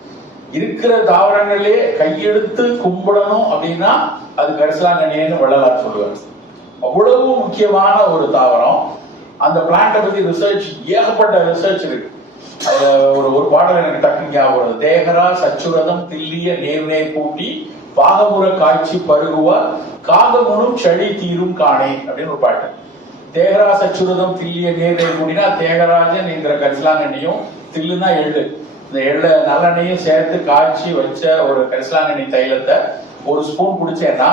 இருக்கிற தாவரங்களே கையெடுத்து கும்பிடணும் அப்படின்னா அது கரிசலாங்கண்ணின்னு வள்ளலார் சொல்லுவார். அவ்வளவு முக்கியமான ஒரு தாவரம். அந்த பிளான்ட்டை பத்தி ரிசர்ச், ஏகப்பட்ட ரிசர்ச் இருக்கு. ஒரு பாடல் எனக்கு டக்குங்க ஞாபகம். தேகரா சச்சுரதம் தில்லிய நேர்நே கூட்டி பாகமுற காய்ச்சி பருகுவா காகமுனும் சளி தீரும் காணே அப்படின்னு ஒரு பாட்டு. தேகரா சச்சுரதம் தில்லிய நேர்நே கூட்டினா தேகராஜன் என்கிற கரிசலாங்கண்ணியும், தில்லுனா எள்ளு, இந்த எள்ள நல்லெண்ணையும் சேர்த்து காய்ச்சி வச்ச ஒரு கரிசலாங்கண்ணி தைலத்தை ஒரு ஸ்பூன் குடிச்சேன்னா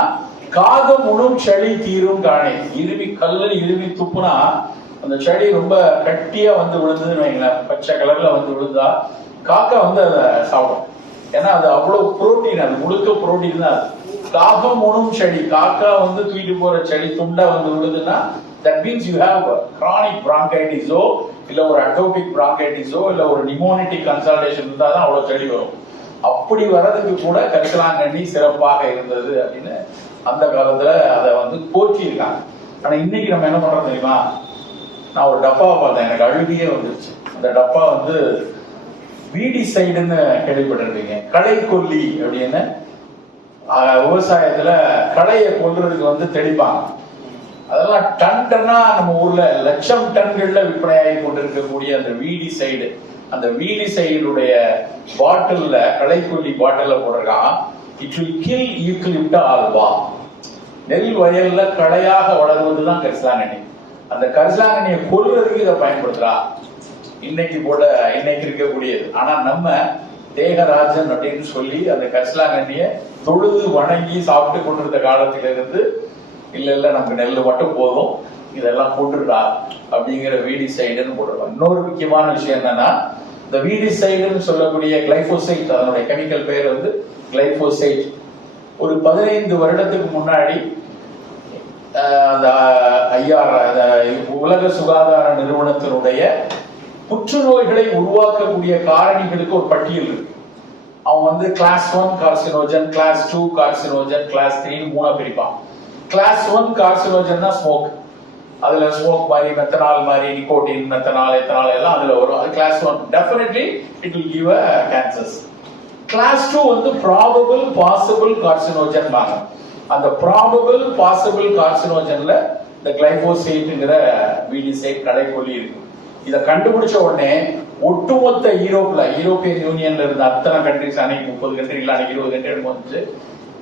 காகமுனும் சளி தீரும் காணே. இருவி கல்லு இருவி துப்புனா அந்த செடி ரொம்ப கட்டியா வந்து விழுந்ததுன்னு வைங்களேன், பச்சை கலர்ல வந்து விழுந்தா காக்கா வந்து அதை சாப்பிடும். ஏன்னா அது அவ்வளவு புரோட்டீன், அது முழுக்க புரோட்டீன் தான். காகம் உணும் செடி, காக்கா வந்து தூக்கிட்டு போற செடி துண்டா வந்து விழுதுன்னா that means you have chronic பிராங்கைட்டிஸோ இல்ல ஒரு அட்டோபிக் பிராங்கைட்டிஸோ இல்ல ஒரு நிமோனிட்டிக் கன்சல்டேஷன் இருந்தா தான் அவ்வளவு செடி வரும். அப்படி வர்றதுக்கு கூட கரிசலாங்கண்ணி சிறப்பாக இருந்தது அப்படின்னு அந்த காலத்துல அதை வந்து போற்றி இருக்காங்க. ஆனா இன்னைக்கு நம்ம என்ன பண்றோம் தெரியுமா? நான் ஒரு டப்பாவை பார்த்தேன், எனக்கு அழுகியே வந்துருச்சு. அந்த டப்பா வந்து வீடிசைடுன்னு கேள்விப்பட்டிருப்பீங்க. களை கொல்லி அப்படின்னு விவசாயத்துல களையை கொல்றதுக்கு வந்து தெளிப்பாங்க. அதெல்லாம் டன் டன்னா நம்ம ஊர்ல லட்சம் டன்கள்ல விற்பனையாகி கொண்டிருக்கக்கூடிய அந்த வீடிசைடு, அந்த வீடிசைடுடைய பாட்டில்ல, களைக்கொல்லி பாட்டில்ல போட்டிருக்கான், இட் வில் கில் யூக்கலிப்டா ஆல்பா. நெல் வயல்ல களையாக வளர்வதுதான் கரிசலாங்கண்ணி. அந்த கரிசலாங்கண்ணியை கொல்றதுக்கு இதை பயன்படுத்துறா இன்னைக்கு இருக்கக்கூடியது. ஆனா நம்ம தேகராஜன் அப்படின்னு சொல்லி அந்த கரிசலாங்கண்ணிய தொழுது வணங்கி சாப்பிட்டு கொண்டிருந்த காலத்தில இருந்து இல்ல நமக்கு நெல் மட்டும் போதும், இதெல்லாம் போட்டுருக்கா அப்படிங்கிற வீடிசைடுன்னு போட்டுருக்கோம். இன்னொரு முக்கியமான விஷயம் என்னன்னா, இந்த வீடிசைடுன்னு சொல்லக்கூடிய கிளைபோசைட், அதனுடைய கெமிக்கல் பெயர் வந்து கிளைபோசைட். ஒரு 15 வருடத்துக்கு முன்னாடி அந்த உலக சுகாதார நிறுவனத்தினுடைய புற்றுநோய்களை உருவாக்கக்கூடிய காரணிகளுக்கு ஒரு பட்டியல் இருக்கு. அவன் வந்து class 1 carcinogen, class 2 carcinogen, class 3 மூணா பிரிப்பான். கிளாஸ் 1 கார்சினோஜன் தான் ஸ்மோக். அதுல ஸ்மோக் மாதிரி மெத்தனால் மாதிரி நிக்கோட்டின், மெத்தனால், எத்தனால் எல்லாம் அதுல வரும். அது class 1. Definitely it will give a cancers. Class 2 வந்து ப்ராபபிள் பாசிபிள் கார்சினோஜன் வாங்க. அந்த ப்ராபபிள் பாசிபிள் கார்சினோஜன்ல இந்த கிளைபோசேட்ங்கிற வீடிசைட் களைக்கொல்லி இருக்கு. இதை கண்டுபிடிச்ச உடனே ஒட்டுமொத்த யூரோப்பியன் யூனியன்ல இருந்த அத்தனை கண்ட்ரிஸ், அன்னைக்கு 30 கண்ட்ரி இல்ல, அன்னைக்கு 20 கண்ட்ரி வந்துச்சு.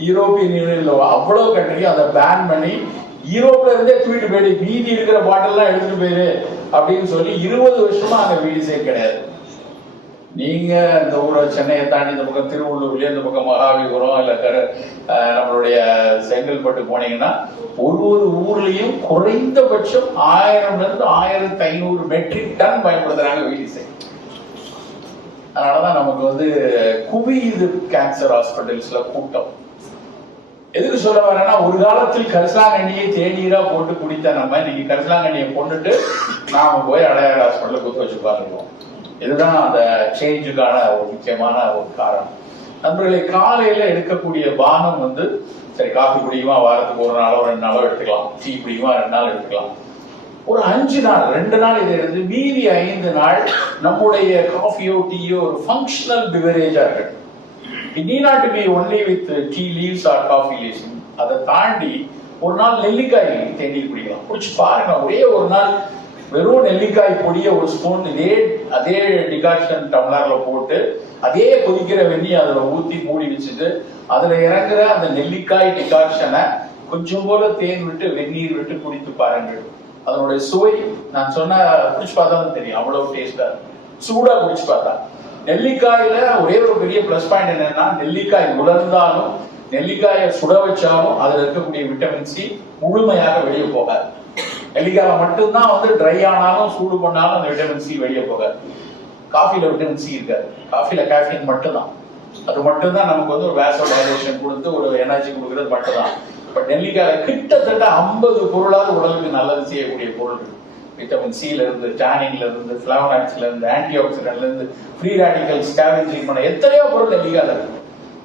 யூரோப்பியன் யூனியன்ல அவ்வளவு கண்ட்ரி அதை பேன் பண்ணி யூரோப்ல இருந்தே தூக்கிட்டு போயிடு, மீதி இருக்கிற பாட்டில் எல்லாம் எடுத்துட்டு போயிரு அப்படின்னு சொல்லி 20 வருஷமா அங்க வீடிசைட் கிடையாது. நீங்க இந்த ஊரை சென்னையை தாண்டி இந்த பக்கம் திருவள்ளூர்லயே இந்த பக்கம் மகாபலிபுரம் இல்ல நம்மளுடைய செங்கல்பட்டு போனீங்கன்னா ஒரு ஊர்லயும் குறைந்தபட்சம் 1000 to 1500 மெட்ரிக் டன் பயன்படுத்துறாங்க VDC. அதனாலதான் நமக்கு வந்து குவியுது கேன்சர் ஹாஸ்பிட்டல்ஸ்ல கூட்டம். எதுக்கு சொல்ல வரேன்னா, ஒரு காலத்தில் கரிசலாங்கண்ணியை தேநீரா போட்டு குடித்த நம்ம இன்னைக்கு கரிசலாங்கண்ணியை கொண்டுட்டு நாம போய் அடையாறு ஹாஸ்பிட்டல குத்து வச்சு பாருவோம். இதுதான் அந்த சேஞ்சுக்கான ஒரு முக்கியமான ஒரு காரணம். நண்பர்களை, காலையில எடுக்கக்கூடிய பானம் வந்து சரி, காஃபி குடிக்குமா வாரத்துக்கு ஒரு நாளோ 2 நாளோ எடுத்துக்கலாம், டீ குடிக்குமா 2 நாள் எடுத்துக்கலாம். ஒரு 5 நாள் 2 நாள் இதை எடுத்து மீதி 5 நாள் நம்முடைய காஃபியோ டீயோ ஒரு ஃபங்க்ஷனல் பிவரேஜா இருக்கு. It need not to be only with tea leaves or coffee leaves. அதை தாண்டி ஒரு நாள் நெல்லிக்காய் தேநீர் குடிக்கலாம். குடிச்சு பாருங்க. ஒரே ஒரு நாள் வெறும் நெல்லிக்காய் பொடிய ஒரு ஸ்பூன் அதே டிகாக்ஷன் டம்ளர்ல போட்டு அதே கொதிக்கிற வெந்நி அதுல ஊத்தி மூடி வச்சுட்டு அதுல இறங்குற அந்த நெல்லிக்காய் டிகாக்ஷனை கொஞ்சம் போல தேன் விட்டு வெந்நீர் விட்டு குடித்து பாருங்கள். அதனுடைய சுவை நான் சொன்ன குடிச்சு பார்த்தாலும் தெரியும், அவ்வளவு டேஸ்டா இருக்கும். சூடா குடிச்சு பார்த்தா. நெல்லிக்காயில ஒரே ஒரு பெரிய பிளஸ் பாயிண்ட் என்னன்னா, நெல்லிக்காய் உலர்ந்தாலும் நெல்லிக்காயை சுட வச்சாலும் அதுல இருக்கக்கூடிய விட்டமின் சி முழுமையாக வெளியே போகாது. நெல்லிக்காயில மட்டும்தான் வந்து ட்ரை ஆனாலும் சூடு பண்ணாலும் அந்த விட்டமின் சி வெளியே போகாது. காஃபில விட்டமின் சி இருக்காது. காஃபில கேஃபீன் மட்டும்தான். அது மட்டும்தான் நமக்கு வந்து ஒரு வேசோ டைலேஷன் கொடுத்து ஒரு எனர்ஜி கொடுக்கறது மட்டும்தான். பட் நெல்லிக்காயில கிட்டத்தட்ட 50 பொருளாவது உடலுக்கு நல்லது செய்யக்கூடிய பொருள். விட்டமின் சில இருந்து, டானின்ல இருந்து, பிளாவனாய்ட்ஸ்ல இருந்து, ஆன்டி ஆக்சிடென்ட்ல இருந்து, ஃப்ரீ ரேடிக்கல் ஸ்கேவெஞ்சிங் பண்ண எத்தனையோ பொருள் நெல்லிக்காயில இருக்கு.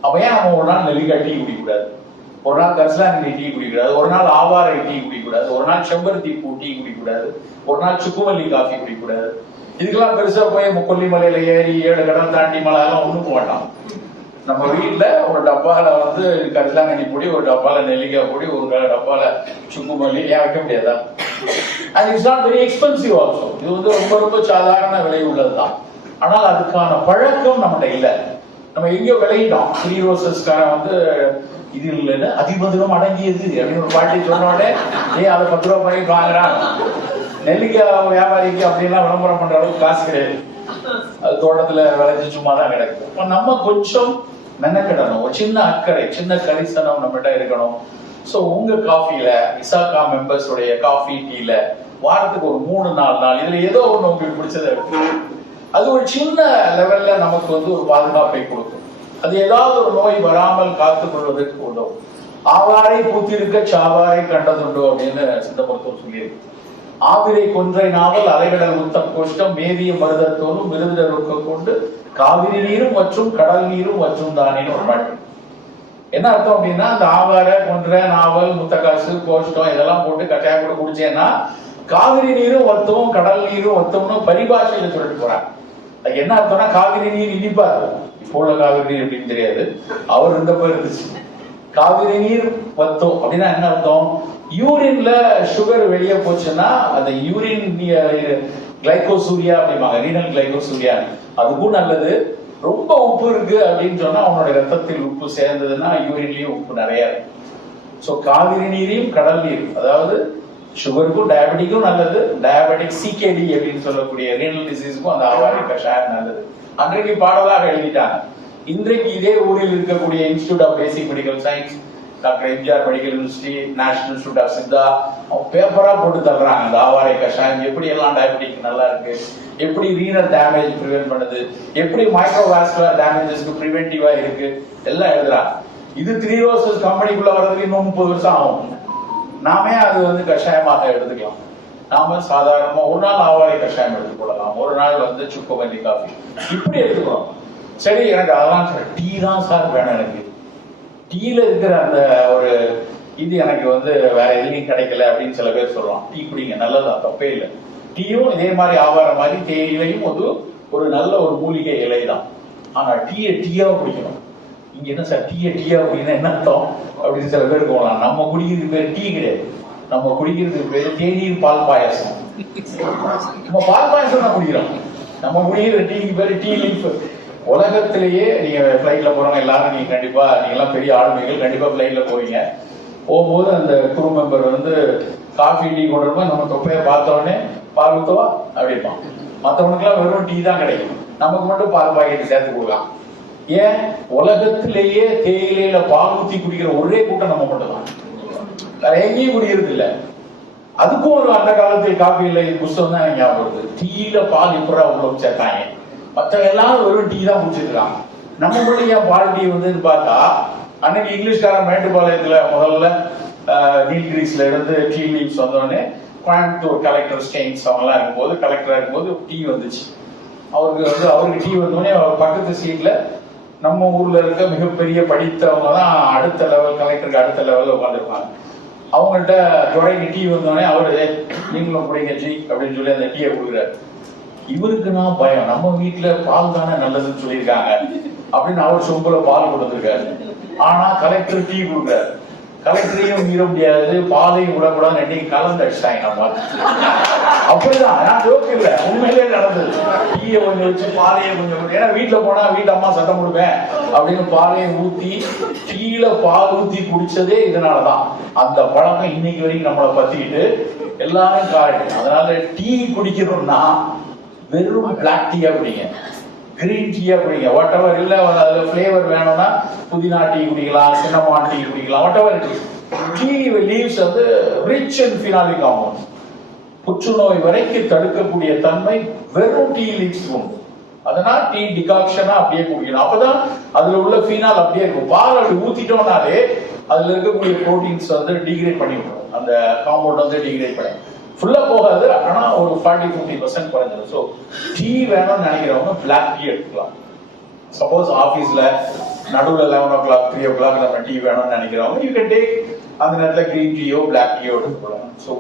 அப்ப ஏன் நம்ம ஒரு நாள் நெல்லிக்காய் டீ குடிக்கூடாது, ஒரு நாள் கரிசலாங்கண்ணி டீ குடிக்கூடாது, ஒரு நாள் ஆவாரை டீ குடிக்கூடாது, ஒரு நாள் செம்பருத்தி பூ டீ குடிக்கூடாது, ஒரு நாள் சுக்குமல்லி காஃபி குடிக்கூடாது? இதுக்கெல்லாம் பெருசா போய் கொல்லிமலையில ஏறி 7 கடல் தாண்டி மலை எல்லாம் ஒண்ணும் போட்டான். நம்ம வீட்டுல ஒரு டப்பால வந்து கரிசலாங்கண்ணி பொடி, ஒரு டப்பால நெல்லிக்காய் பொடி, ஒரு டப்பால சுக்குமல்லி ஏன் வைக்க முடியாதா? And it's not very expensive also. இது வந்து ரொம்ப சாதாரண விலை உள்ளதுதான். ஆனால் அதுக்கான பழக்கம் நம்மகிட்ட இல்ல. நம்ம எங்கேயோ விளையிட்டோம். 3 ரோசஸ்காரன் வந்து இது இல்லைன்னு அதிமதுரம் அடங்கியது அப்படின்னு ஒரு பாட்டி சொன்னோடனே அதை 10 ரூபாய் பண்ணி வாங்குறாங்க. நெல்லிக்காய் வியாபாரிக்கு அப்படின்லாம் விளம்பரம் பண்ற அளவுக்கு காசு கிடையாது. அது தோட்டத்துல விளைஞ்சு சும்மா தான் கிடைக்கும். நம்ம கொஞ்சம் மெனக்கிடணும். ஒரு சின்ன அக்கறை, சின்ன கரிசனம் நம்மகிட்ட இருக்கணும். சோ உங்க காஃபில, இசாக்கா மெம்பர்ஸ் உடைய காஃபி டீல வாரத்துக்கு ஒரு 3-4 நாள் இதுல ஏதோ ஒண்ணு உங்களுக்கு பிடிச்சதை இருக்கு. அது ஒரு சின்ன லெவல்ல நமக்கு வந்து ஒரு பாதுகாப்பை கொடுக்கும். அது ஏதாவது ஒரு நோய் வராமல் காத்துக் கொள்வதற்கு உதவும். ஆவாரை பூத்திருக்க சாவாரை கண்டதுண்டோ அப்படின்னு சித்த மருத்துவம் சொல்லியிருக்கு. ஆவிரை கொன்றை நாவல் அலைகடல் முத்தம் கோஷ்டம் மேதிய மருதத்தோனும் விருதுக்க கொண்டு காவிரி நீரும் மற்றும் கடல் நீரும் மற்றும் தானேன்னு ஒரு பாட்டு. என்ன அர்த்தம் அப்படின்னா, அந்த ஆவாரை கொன்ற நாவல் முத்தக்காசு கோஷ்டம் இதெல்லாம் போட்டு கட்டாயம் கூட குடிச்சேன்னா காவிரி நீரும் வத்தும் கடல் நீரும் வத்தும்னு பரிபாஷையில சொல்லிட்டு போறாங்க. அது என்ன அர்த்தம்னா, காவிரி நீர் இனிப்பா இருக்கும். இப்போ உள்ள காவிரி நீர் எப்படின்னு தெரியாது, அவர் இந்த பேர் இருந்துச்சு. காவிரி நீர் வத்தும் அப்படின்னா என்ன அர்த்தம்? யூரின்ல சுகர் வெளியே போச்சுன்னா அந்த யூரின் கிளைகோசூரியா அப்படிம்பாங்க, ரீனல் கிளைகோசூரியா, அதுக்கும் நல்லது. ரொம்ப உப்பு இருக்கு அப்படின்னு சொன்னா அவனோட ரத்தத்தில் உப்பு சேர்ந்ததுன்னா யூரின்லயும் உப்பு நிறைய இருக்கு. சோ காவிரி நீரையும் கடல் நீர், அதாவது சுகருக்கும் டயபெட்டிக்கும் நல்லது. டயபெட்டிக் சிகேடி அப்படின்னு சொல்லக்கூடிய ரீனல் டிசீஸ்க்கும் அந்த ஆவாரை கஷாயம் நல்லது. அன்றைக்கு பாடலாக எழுதிட்டாங்க. இன்றைக்கு இதே ஊரில் இருக்கக்கூடிய institute of basic medical science, doctor MGR medical university, national institute of Siddha, பேப்பரா போட்டு தர்றாங்க. அந்த ஆவாரை கஷாயம் எப்படி எல்லாம் டயபெட்டிக் நல்லா இருக்கு, எப்படி ரீனல் டேமேஜ் ப்ரிவென்ட் பண்ணுது, எப்படி மைக்ரோவாஸ்குலர் டேமேஜஸ்க்கு ப்ரிவென்டிவா இருக்கு, எல்லாம் எழுதுறாங்க. இது 3 ரோசஸ் கம்பெனிக்குள்ள வர்றதுக்கு இன்னும் 30 வருஷம் ஆகும். நாமே அது வந்து கஷாயமாக எடுத்துக்கலாம். நாம சாதாரணமா ஒரு நாள் ஆவாரை கஷாயம் எடுத்துக்கொள்ளலாம், ஒரு நாள் வந்து சுக்குமல்லி காஃபி இப்படி எடுத்துக்கலாம். சரி, எனக்கு அதெல்லாம் சார் டீ தான் சார் வேணும், எனக்கு டீல இருக்கிற அந்த ஒரு இது எனக்கு வந்து வேற எதுலையும் கிடைக்கல அப்படின்னு சில பேர் சொல்லுவாங்க. டீ குடிங்க, நல்லதான், தப்பே இல்லை. டீயும் இதே மாதிரி ஆவார மாதிரி தேயிலையும் ஒரு நல்ல ஒரு மூலிகை இலை தான். ஆனா டீயா குடிக்கணும். இங்க என்ன சார் டீயா குடிக்கணும் என்ன அர்த்தம் அப்படின்னு சில பேர் போகலாம். நம்ம குடிக்கிறது பேர் டீ கிடையாது, நம்ம குடிக்கிறது பேர் தேநீர் பால் பாயாசம். நம்ம பால் பாயாசம் தான் குடிக்கிறோம். நம்ம குடிக்கிற டீக்கு பேரு டீ லீஃப். உலகத்திலேயே நீங்க பிளைட்ல போறவங்க எல்லாரும் நீங்க கண்டிப்பா, நீங்க எல்லாம் பெரிய ஆளுமைகள், கண்டிப்பா பிளைட்ல போவீங்க. போகும்போது அந்த குரூ மெம்பர் வந்து காஃபி டீ கொண்டு வரும்போது நம்ம தொப்பையை பார்த்த உடனே பால் ஊத்தவா அப்படிப்பான். மற்றவனுக்கு எல்லாம் வெறும் டீ தான் கிடைக்கும். நமக்கு மட்டும் பால் பாக்கெட் சேர்த்து கொடுக்கலாம். ஏன்? உலகத்திலேயே தேயிலையில பால் ஊத்தி குடிக்கிற ஒரே கூட்டம் நம்ம மட்டும் தான், வேற எங்கேயும் குடிக்கிறது இல்லை. அதுக்கும் ஒரு அந்த காலத்தில் காப்பி இல்லை புஸ்தகம் தான் ஞாபகம் வருது. டீல பால் இப்படா உள்ள சேர்த்தாங்க, மற்ற எல்லாரும் வெறும் டீ தான் குடிச்சிருக்காங்க. நம்ம மட்டும் ஏன் பால் டீ வந்து பார்த்தா, அன்னைக்கு இங்கிலீஷ்காரன் மேட்டுப்பாளையத்துல முதல்ல நீல்கிரிஸ்ல இருந்து டீ லீவ்ஸ் வந்தோடனே கோயம்புத்தூர் கலெக்டர் ஸ்டெயின்ஸ் அவங்கலாம் இருக்கும்போது, கலெக்டரா இருக்கும்போது டீ வந்துச்சு. அவருக்கு டீ வந்தோடனே அவர் பக்கத்து சீட்ல நம்ம ஊர்ல இருக்க மிகப்பெரிய படித்தவங்க தான் அடுத்த லெவல், கலெக்டருக்கு அடுத்த லெவல்ல உட்காந்துருப்பாங்க. அவங்கள்ட்ட துறைக்கு டீ வந்தோடனே அவரு நீங்களும் குடிங்க ஜி அப்படின்னு சொல்லி அந்த டீயை கொடுக்குறாரு. இவருக்குன்னா பயம், நம்ம வீட்டுல பால் தானே நல்லதுன்னு சொல்லியிருக்காங்க அப்படின்னு அவர் சொம்புல பால் கொடுத்துருக்காரு. ஆனா கலெக்டர் டீ கொடுக்குறாரு. கலெக்டரையும் மீற முடியாது, பாலையும் விடக்கூடாது, ரெண்டையும் கலந்து அடிச்சிட்டாங்க. நம்ம அப்படிதான், நான் ஜோக் இல்ல, உண்மையிலே நடந்தது. டீயை கொஞ்சம் வச்சு பாலையை கொஞ்சம், ஏன்னா வீட்டுல போனா வீட்டு அம்மா சட்டம் கொடுப்பேன் அப்படின்னு பாலையை ஊத்தி டீல பால் ஊத்தி குடிச்சதே இதனாலதான். அந்த பழக்கம் இன்னைக்கு வரைக்கும் நம்மளை பத்திக்கிட்டு எல்லாரும் காரணம். அதனால டீ குடிக்கணும்னா வெறும் பிளாக் டீயா குடிங்க, கிரீன் டீயா குடிங்க, வாட் எவர். இல்ல அதுல பிளேவர் வேணும்னா புதினா டீ குடிக்கலாம், சின்னமான் டீ குடிக்கலாம், வாட் எவர். டீ லீவ்ஸ் வந்து ரிச் அண்ட் ஃபினாலிக் காம்பவுண்ட்ஸ். புற்றுநோய் வரைக்கும் தடுக்கக்கூடிய தன்மை வெறும் டீ லீவ்ஸ் உண்டு. அதனால டீ டிகாக்ஷனா அப்படியே குடிக்கணும். அப்பதான் அதுல உள்ள ஃபீனால் அப்படியே இருக்கும். பால் அப்படி ஊத்திட்டோம்னாலே அதுல இருக்கக்கூடிய புரோட்டீன்ஸ் வந்து டிகிரேட் பண்ணிவிடும், அந்த காம்பவுண்ட் வந்து டிகிரேட் பண்ணி ஃபுல்லா போகாது, ஆனா ஒரு 40-50% குறைஞ்சிடும். ஸோ டீ வேணும்னு நினைக்கிறவங்க பிளாக் டீ எடுத்துக்கலாம். சப்போஸ் ஆபீஸ்ல நடுவில் 11 o'clock 3 o'clock நம்ம டீ வேணும்னு நினைக்கிறவங்க யூ கேன் டேக் அந்த நேரத்தில் கிரீன் டீயோ பிளாக் டீயோ எடுத்துக்கலாம். ஸோ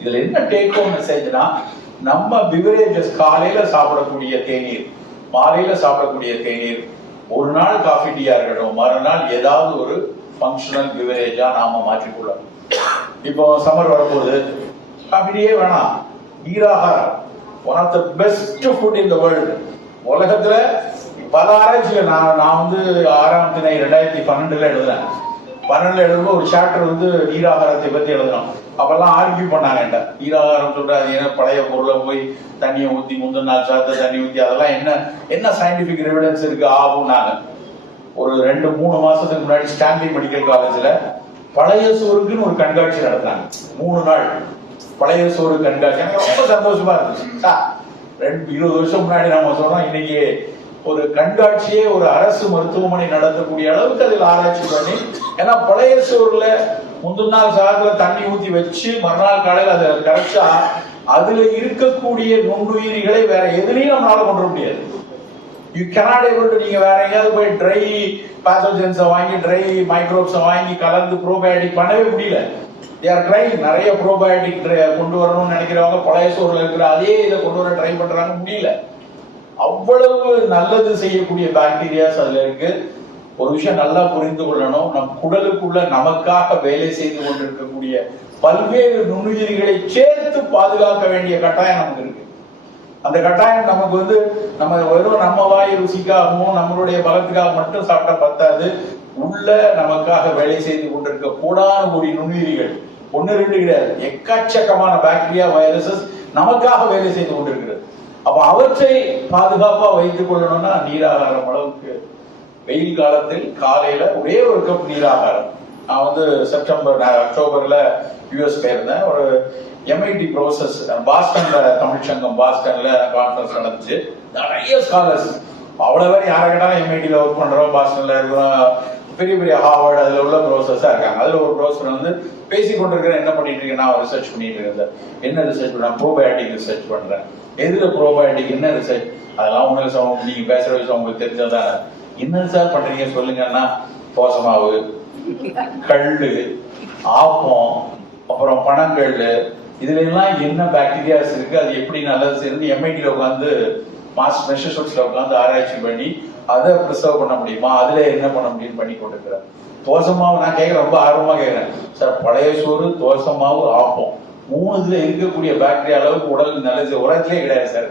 இதுல என்ன டேக் ஹோம் மெசேஜ்னா, நம்ம பிவரேஜஸ் காலையில சாப்பிடக்கூடிய தேநீர், மாலையில சாப்பிடக்கூடிய தேநீர், ஒரு நாள் காஃபி டீயா இருக்கட்டும், மறுநாள் ஏதாவது ஒரு ஃபங்க்ஷனல் பிவரேஜா நாம மாற்றிக்கொள்ளணும். இப்போ சம்மர் வரும்போது காஃபி டீயே வேணாம், நீராகாரம் one of the best food in the world. உலகத்துல பல ஆராய்ச்சியில நான் வந்து 6ஆம் திணை 2012 எழுதுறேன். 12 எழுதும்போது ஒரு சாப்டர் வந்து நீராகாரத்தை பத்தி எழுதணும். அப்பெல்லாம் ஆர்கியூ பண்ணாங்க, நீராகாரம் சொல்றாது ஏன்னா பழைய பொருளை போய் தண்ணியை ஊத்தி முந்தின நாள் சாத்த தண்ணி ஊத்தி அதெல்லாம் என்ன சயின்டிபிக் எவிடன்ஸ் இருக்கு ஆகும்னாங்க. ஒரு 2-3 மாசத்துக்கு முன்னாடி ஸ்டான்லி மெடிக்கல் காலேஜ்ல பழைய சோறுக்குன்னு ஒரு கண்காட்சி நடத்தினாங்க. 3 நாள் பழைய சோறு கண்காட்சி. எனக்கு ரொம்ப சந்தோஷமா இருந்துச்சு. 20 வருஷம் முன்னாடி நம்ம சொன்னோம், இன்னைக்கு ஒரு கண்காட்சியே ஒரு அரசு மருத்துவமனை நடத்தக்கூடிய அளவுக்கு அதில் ஆராய்ச்சி பண்ணி, ஏன்னா பழைய சோறுல முந்தின நாள் சாதத்துல தண்ணி ஊத்தி வச்சு மறுநாள் காலையில் அதை கரைச்சா அதுல இருக்கக்கூடிய நுண்ணுயிரிகளை வேற எதுலையும் நம்மளால கொண்டு வர முடியாது. யூ cannot able to, நீங்க வேற எங்கேயாவது போய் ட்ரை பேத்தோஜன்ஸை வாங்கி ட்ரை மைக்ரோப்ஸை வாங்கி கலந்து ப்ரோபயோட்டிக் பண்ணவே முடியல. நிறைய ப்ரோபயோட்டிக் கொண்டு வரணும்னு நினைக்கிறவங்க பழைய சோறுல இருக்கிற அதே இதை கொண்டு வர ட்ரை பண்றாங்க, முடியல. அவ்வளவு நல்லது செய்யக்கூடிய பாக்டீரியாஸ் அதுல இருக்கு. ஒரு விஷயம் நல்லா புரிந்து கொள்ளணும், நம் குடலுக்குள்ள நமக்காக வேலை செய்து கொண்டிருக்கக்கூடிய பல்வேறு நுண்ணுயிரிகளை சேர்த்து பாதுகாக்க வேண்டிய கட்டாயம் நமக்கு இருக்கு. அந்த கட்டாயம் நமக்கு வந்து நம்ம வெறும் நம்ம வாய் ருசிக்காகவும் நம்மளுடைய பலத்துக்காக மட்டும் சாப்பிட்டா பத்தாது. உள்ள நமக்காக வேலை செய்து கொண்டிருக்க கூடான ஒரு நுண்ணுயிரிகள் 1-2 கிடையாது, எக்கச்சக்கமான பாக்டீரியா வைரஸஸ் நமக்காக வேலை செய்து கொண்டிருக்கிறது. அப்ப அவற்றை பாதுகாப்பா வைத்துக் கொள்ளணும்னா நீராகாரம் அளவுக்கு. வெயில் காலத்தில் காலையில ஒரே ஒரு கப் நீராகாரம். நான் வந்து அக்டோபர்ல யூஎஸ் போயிருந்தேன். ஒரு MIT ப்ரோசஸ் பாஸ்டன்ல, தமிழ் சங்கம் பாஸ்டன்ல கான்ஃபரன்ஸ் நடந்துச்சு. நிறைய ஸ்காலர்ஸ், அவ்வளவு பேர் யாரை கேட்டாலும் MIT ஒர்க் பண்றோம், பாஸ்டன்ல இருக்கிறோம், பெரிய பெரிய ஹார்வர்ட் அதுல உள்ள ப்ரொஃபசர்ஸா இருக்காங்க. அதுல ஒரு ப்ரொஃபசர் வந்து பேசி கொண்டிருக்கிறேன், என்ன பண்ணிட்டு இருக்கேன், நான் ரிசர்ச் பண்ணிட்டு இருக்கேன். என்ன ரிசர்ச் பண்றேன்? ப்ரோபயோட்டிக் ரிசர்ச் பண்றேன். எதுல ப்ரோபயோட்டிக், என்ன ரிசர்ச்? அதெல்லாம் உங்களுக்கு நீங்க பேசுற விஷயம் உங்களுக்கு தெரிஞ்சதானே. என்ன ரிசர்ச் பண்றீங்க சொல்லுங்கன்னா, போசமாவு, கல்லு, ஆப்பம், அப்புறம் பனங்கல்லு, இதுல எல்லாம் என்ன பாக்டீரியாஸ் இருக்கு, அது எப்படி நல்லது செய்யுது, MIT உட்காந்து மெசேஜ்மெண்ட்ஸ்ல உட்காந்து ஆராய்ச்சி பண்ணி அதை ப்ரிசர்வ் பண்ண முடியுமா, அதுல என்ன பண்ண முடியும் பண்ணி கொண்டிருக்கிறார். தோசமாவு நான் கேட்கறேன், ரொம்ப ஆர்வமா கேட்கிறேன் சார். பழைய சோறு, தோசமாவு, ஆப்பம் 3 இதுல இருக்கக்கூடிய பாக்டீரியா அளவுக்கு உடல் நல்லது உரத்திலே கிடையாது சார்.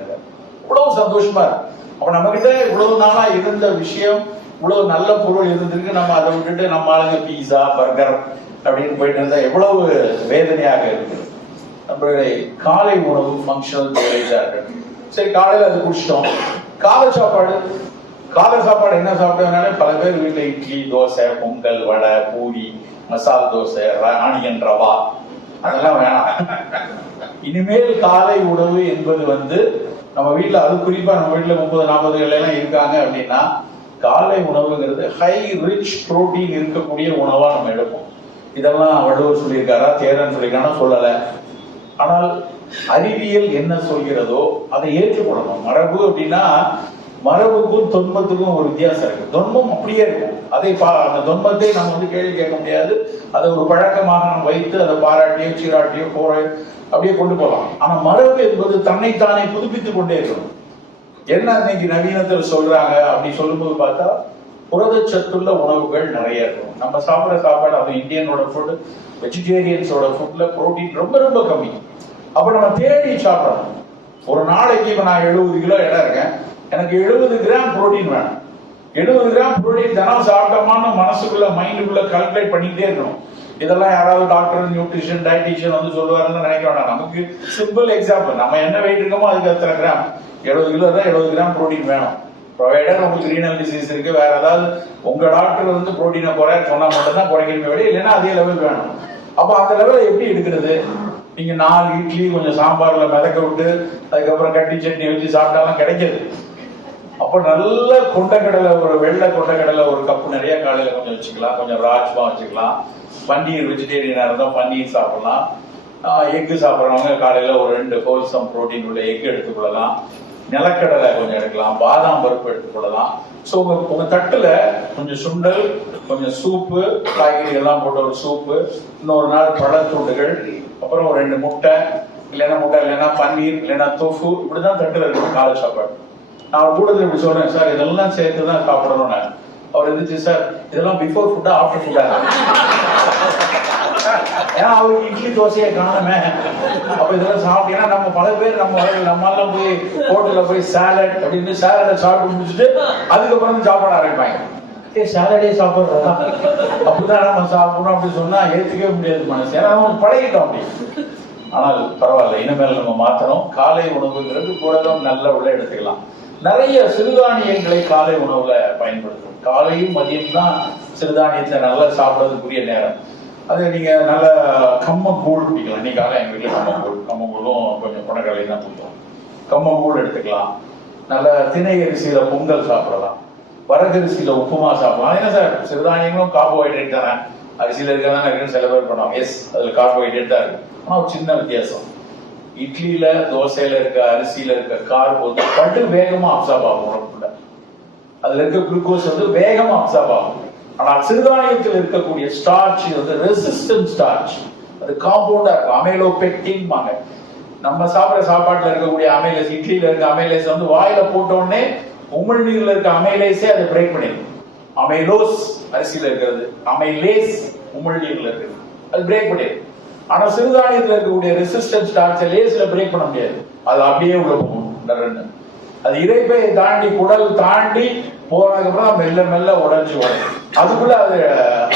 இவ்வளவு சந்தோஷமா இருக்கு. அப்ப நம்ம கிட்ட இவ்வளவு நாளா இருந்த விஷயம், இவ்வளவு நல்ல பொருள் இருந்திருக்கு, நம்ம அதை விட்டுட்டு நம்ம ஆளுங்க பீஸா பர்கர் அப்படின்னு போயிட்டு இருந்தா எவ்வளவு வேதனையாக இருக்கு. நம்மளுடைய காலை உணவு ஃபங்க்ஷனல் பெவரேஜா இருக்கு. சரி, காலையில அது குடிச்சிட்டோம், காலை சாப்பாடு என்ன சாப்பிட்டதுனால பல பேர் வீட்டுல இட்லி, தோசை, பொங்கல், வடை, பூரி, மசால் தோசை, ஆனியன் ரவா, அதெல்லாம் வேணாம். இனிமேல் காலை உணவு என்பது நம்ம வீட்டுல, அது குறிப்பா நம்ம வீட்டுல 30-40 எல்லாம் இருக்காங்க அப்படின்னா, காலை உணவுங்கிறது ஹை ரிச் புரோட்டீன் இருக்கக்கூடிய உணவா நம்ம எடுப்போம். இதெல்லாம் வள்ளுவர் சொல்லியிருக்காரா, தேரன் சொல்லியிருக்கானா சொல்லல. ஆனால் அறிவியல் என்ன சொல்கிறதோ அதை ஏற்றுக்கொள்ளணும். மரபு அப்படின்னா மரபுக்கும் தொன்மத்துக்கும் ஒரு வித்தியாசம் இருக்கு. தொன்மம் அப்படியே இருக்கும். அந்த தொன்மத்தை நம்ம கேள்வி கேட்க முடியாது. அதை ஒரு பழக்கமாக நம்ம வைத்து அதை பாராட்டியோ சீராட்டியோ அப்படியே கொண்டு போகலாம். ஆனா மரபு என்பது தன்னைத்தானே புதுப்பித்துக் கொண்டே இருக்கணும். என்ன இன்னைக்கு நவீனத்தில் சொல்றாங்க அப்படி சொல்லும்போது பார்த்தா, புரதச்சத்துள்ள உணவுகள் நிறைய இருக்கும். நம்ம சாப்பிட்ற சாப்பாடு, அது இந்தியனோட ஃபுட், வெஜிடேரியன்ஸோட ஃபுட்ல புரோட்டீன் ரொம்ப ரொம்ப கம்மி. அப்ப நம்ம தேடி சாப்பிடணும். ஒரு நாளைக்கு இப்ப நான் 70 கிலோ இடம் இருக்கேன், எனக்கு 70 கிராம் புரோட்டீன் வேணும். 70 கிராம் புரோட்டீன் தினம் சாப்பிட்டோமான்னு மனசுக்குள்ள மைண்டுக்குள்ள கால்குலேட் பண்ணிக்கிட்டே இருக்கணும். இதெல்லாம் யாராவது டாக்டர், நியூட்ரிஷன், டயட்டீஷியன் சொல்லுவாருன்னு நினைக்க வேண்டாம். நமக்கு சிம்பிள் எக்ஸாம்பிள், நம்ம என்ன வெயிட் இருக்கோமோ அதுக்கு எத்தனை கிராம், 70 கிலோ தான் 70 கிராம் புரோட்டீன் வேணும். ப்ரொவைடர் உங்களுக்கு ரீனல் டிசீஸ் இருக்கு, வேற ஏதாவது உங்க டாக்டர் புரோட்டீனை குறை சொன்னா மட்டும்தான் குறைக்கணுமே விட, இல்லைன்னா அதே லெவல் வேணும். அப்ப அந்த லெவல் எப்படி எடுக்கிறது? நீங்க 4 இட்லி கொஞ்சம் சாம்பார்ல மிதக்க விட்டு அதுக்கப்புறம் கட்டி சட்னி வச்சு சாப்பிட்டாலும் கிடைக்காது. அப்ப நல்ல கொண்டக்கடலை, ஒரு வெள்ளை கொண்டக்கடலை ஒரு கப்பு நிறைய காலையில கொஞ்சம் வச்சுக்கலாம். கொஞ்சம் ராஜ்மா வச்சுக்கலாம். பன்னீர், வெஜிடேரியனா இருந்தா பன்னீர் சாப்பிடலாம். எக்கு சாப்பிட்றவங்க காலையில ஒரு 2 ஹோல்சம் புரோட்டீன் உள்ள எக் எடுத்துக்கொள்ளலாம். நிலக்கடலை கொஞ்சம் எடுக்கலாம். பாதாம் பருப்பு எடுத்துக்கொள்ளலாம். ஸோ உங்க தட்டுல கொஞ்சம் சுண்டல், கொஞ்சம் சூப்பு, காய்கறி எல்லாம் போட்ட ஒரு சூப்பு, இன்னொரு நாள் பழத்துண்டுகள், அப்புறம் ஒரு 2 முட்டை, இல்லைன்னா பன்னீர், இல்லைன்னா தொஃபு, இப்படிதான் தட்டுல இருக்கணும் காலை சாப்பாடு. நான் கூடத்தில் இப்படி சொல்றேன், சார் இதெல்லாம் சேர்த்து தான் சாப்பிடணும். அவர் இருந்துச்சு, சார் இதெல்லாம் பிஃபோர் ஃபுட்டா ஆஃப்டர் ஃபுட்டா? ஏன்னா அவருக்கு இட்லி தோசையை காணுமே. அப்ப இதெல்லாம் சாப்பிட்டீங்கன்னா நம்ம பல பேர் நம்மளாம் போய் ஹோட்டல்ல போய் சாலட் அப்படின்னு சாலடை சாப்பிட்டு முடிச்சுட்டு அதுக்கப்புறம் சாப்பாடு ஆரம்பிப்பாங்க. சாலடே சாப்பிடுறதா அப்படிதான் நம்ம சாப்பிடணும் அப்படின்னு சொன்னா ஏத்துக்கவே முடியாது மனசு. ஏன்னா நம்ம பழகிட்டோம் அப்படி. ஆனால் பரவாயில்ல, இனிமேல் நம்ம மாத்தணும். காலை உணவுங்கிறது புரதம் நல்ல உள்ள எடுத்துக்கலாம். நிறைய சிறுதானியங்களை காலை உணவுல பயன்படுத்தணும். காலையும் மதியம் தான் சிறுதானியத்தை நல்லா சாப்பிடறதுக்குரிய நேரம். அது நீங்க நல்ல கம்மங்கூழ் குடிக்கலாம். இன்னைக்கு காலை எங்க வீட்டுல கம்மங்கூழும் கொஞ்சம் கொண்டக்கடலை தான் கொடுத்தோம். கம்மங்கூழ் எடுத்துக்கலாம். நல்ல திணை அரிசியில பொங்கல் சாப்பிடலாம். வரகரிசியில உப்புமா சாப்பிடலாம். என்ன சார் சிறுதானியங்களும் கார்போஹைட்ரேட் தானே, அரிசியில இருக்கதான் இருக்குன்னு சில பேர் பண்ணுவாங்க. எஸ், அதுல கார்போஹைட்ரேட் தான் இருக்கு. ஆனா ஒரு சின்ன வித்தியாசம், இட்லியில தோசையில இருக்க அரிசியில இருக்க கார்போ பட்டு வேகமா அப்சார்ப் ஆகும் உடம்புல. அதுல இருக்க குளுக்கோஸ் வேகமா அப்சார்ப் ஆகும். ஆனால் சிறுதானியத்தில் இருக்கக்கூடிய ஸ்டார்ச் ரெசிஸ்டன்ட் ஸ்டார்ச், அது காம்பவுண்டா இருக்கும். அமைலோபெக்டின். நம்ம சாப்பிட்ற சாப்பாட்டுல இருக்கக்கூடிய அமைலேஸ், இட்லியில இருக்க அமைலேஸ் வாயில போட்ட உடனே உமிழ்நீர்ல இருக்க அமைலேஸே அதை பிரேக் பண்ணிடும். அமைலோஸ் அரிசியில இருக்கிறது, அமைலேஸ் உமிழ்நீர்ல இருக்கிறது, அது பிரேக் பண்ணிடும். ஆனா சிறுதானியத்துல இருக்கக்கூடிய ரெசிஸ்டன்ட் ஸ்டார்ச் லேஸ்ல பிரேக் பண்ண முடியாது. அது அப்படியே உள்ள போகும். அது இறைப்பை தாண்டி குடல் தாண்டி போனதுக்கு அப்புறம் மெல்ல மெல்ல உடஞ்சி வரும். அதுக்குள்ள அது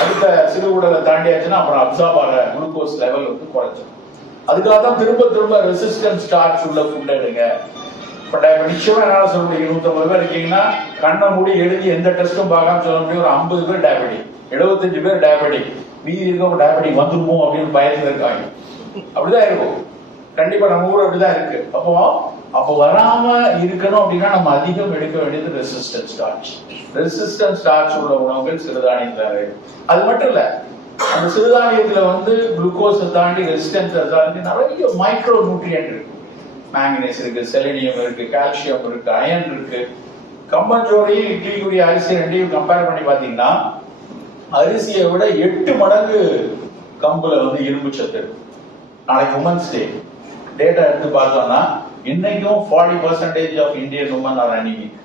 அடுத்த சிறு உடலை தாண்டியாச்சுன்னா அப்புறம் அப்சார்ப் ஆகிற குளுக்கோஸ் லெவல் குறைச்சிடும். அதுக்காக தான் திரும்ப திரும்ப ரெசிஸ்டன்ட் ஸ்டார்ச் உள்ள ஃபுட் எடுங்க. இப்ப நிச்சயமா என்னால சொல்ல முடியும், 150 பேர் இருக்கீங்கன்னா கண்ணை மூடி எழுதி எந்த டெஸ்டும் பார்க்காம சொல்ல முடியும், ஒரு 50 பேர் டயபெட்டிக், 75 பேர் டயபெட்டிக், மீதி இருக்க டயபெட்டிக் வந்துருமோ அப்படின்னு பயத்துல இருக்காங்க. அப்படிதான் இருக்கும். கண்டிப்பா நம்ம ஊர் அப்படிதான் இருக்கு. அப்போ வராம இருக்கணும் அப்படின்னா நம்ம அதிகம் எடுக்க வேண்டியது ரெசிஸ்டன்ட் ஸ்டார்ச். ரெசிஸ்டன்ட் ஸ்டார்ச் உள்ள உணவுகள் சிறுதானியத்துல. அது மட்டும் இல்ல, அந்த சிறுதானியத்துல குளுக்கோஸை தாண்டி ரெசிஸ்டன்ஸை தாண்டி நிறைய மைக்ரோ நியூட்ரியன்ட் இருக்கு. மேங்கனீஸ் இருக்கு, செலினியம் இருக்கு, கால்சியம் இருக்கு, அயன் இருக்கு. கம்பஞ்சோரையும் இட்லிக்குரிய அரிசி ரெண்டையும் கம்பேர் பண்ணி பாத்தீங்கன்னா அரிசியை விட 8 மடங்கு கம்புல இரும்பு சத்து இருக்கு. நாளைக்கு உமன்ஸ் டே டேட்டா எடுத்து பார்த்தோம்னா இன்னைக்கும் 40% of Indian woman are anaemic.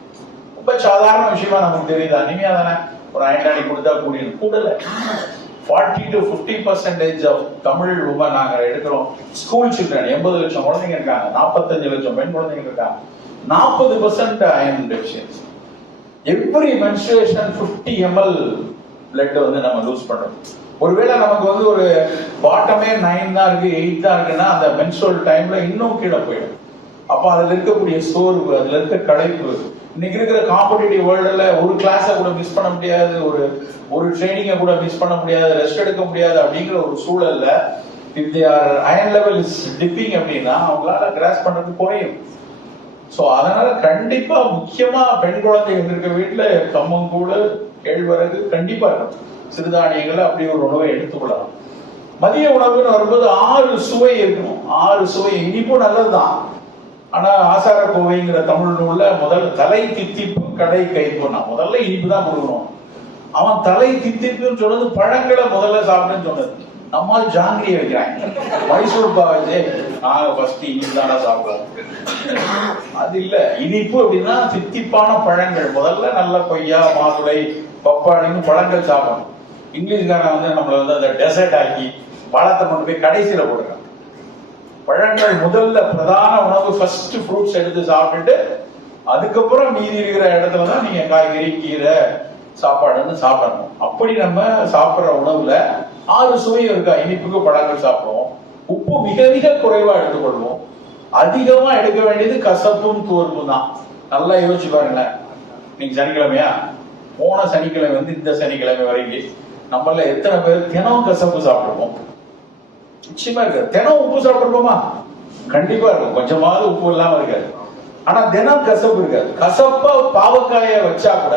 ரொம்ப சாதாரண விஷயமா நமக்கு தெரியுது. அனிமியா தானே, ஒரு அயன்டானி கொடுத்தா கூடல. 40 to 50% ஆஃப் தமிழ் உமன் நாங்க எடுக்கிறோம். ஸ்கூல் சில்ட்ரன் 80 லட்சம் குழந்தைங்க இருக்காங்க, 45 லட்சம் பெண் குழந்தைங்க இருக்காங்க. 40% iron deficiency. Every menstruation 50 ml blood நம்ம லூஸ் பண்றோம். ஒருவேளை நமக்கு ஒரு பாட்டமே 9 தான் இருக்கு, 8 தான் இருக்குன்னா அந்த மென்ஸ்ட்ரல் டைம்ல இன்னும் கீழே போயிடும். அப்ப அதுல இருக்கக்கூடிய சோர்வு, அதுல இருக்க களைப்பு, இன்னைக்கு இருக்கிற காம்படிட்டிவ் வேர்ல்டுல ஒரு கிளாஸை கூட மிஸ் பண்ண முடியாது, ஒரு ட்ரைனிங்கை கூட மிஸ் பண்ண முடியாது, ரெஸ்ட் எடுக்க முடியாது அப்படிங்கிற ஒரு சூழல்ல if they are iron level is dipping அப்படின்னா அவங்களால கிராஸ் பண்றது குறையும். சோ அதனால கண்டிப்பா முக்கியமா பெண் குழந்தைகள் இருக்க வீட்டுல கம்மங்கூழ், கேழ்வரகு கண்டிப்பா இருக்கும். சிறுதானியங்களை அப்படி ஒரு உணவை எடுத்துக்கொள்ளலாம். மதிய உணவுன்னு வரும்போது 6 சுவை இருக்கணும். 6 சுவை. இனிப்பும் நல்லதுதான். ஆனா ஆசார கோவைங்கிற தமிழ் நூல்ல முதல் தலை தித்திப்பு கடை கைப்போனா முதல்ல இனிப்பு தான் கொடுக்கணும். அவன் தலை தித்திப்புன்னு சொன்னது பழங்களை முதல்ல சாப்பிடுன்னு சொன்னது. நம்மால் ஜாங்கிரி வைக்கிறாங்க, மைசூர் பாவச்சு நாங்க ஃபர்ஸ்ட் இனிப்பு தானே சாப்பிடுவோம். அது இல்ல, இனிப்பு அப்படின்னா தித்திப்பான பழங்கள் முதல்ல நல்ல கொய்யா, மாதுளை, பப்பாளின்னு பழங்கள் சாப்பிடணும். இங்கிலீஷ்காரன் வந்து நம்மள வந்து அந்த டெசர்ட் ஆக்கி பழத்தை கொண்டு போய் கடைசியில போடுறாங்க. பழங்கள் முதல்ல பிரதான உணவு, ஃபர்ஸ்ட் ஃப்ரூட்ஸ் எடுத்து சாப்பிட்டுட்டு அதுக்கப்புறம் மீதி இருக்கிற இடத்துல தான் நீங்க காய்கறி, கீரை, சாப்பாடுன்னு சாப்பிடணும். அப்படி நம்ம சாப்பிட்ற உணவுல 6 சுவை இருக்கா. இனிப்புக்கு பழங்கள் சாப்பிடுவோம், உப்பு மிக மிக குறைவா எடுத்துக்கொள்வோம், அதிகமா எடுக்க வேண்டியது கசப்பும் துவர்ப்பும் தான். நல்லா யோசிச்சு பாருங்களேன். இன்னைக்கு சனிக்கிழமையா, போன சனிக்கிழமை வந்து இந்த சனிக்கிழமை வரைக்கும் நம்மள எத்தனை பேர் தினம் கசப்பு சாப்பிடுவோம்? நிச்சயமா இருக்காது. தினம் உப்பு சாப்பிடுறோமா? கண்டிப்பா இருக்கும். கொஞ்சமாவது உப்பு இல்லாம இருக்காது. ஆனா தினம் கசப்பு இருக்காது. கசப்பா பாவக்காய வச்சா கூட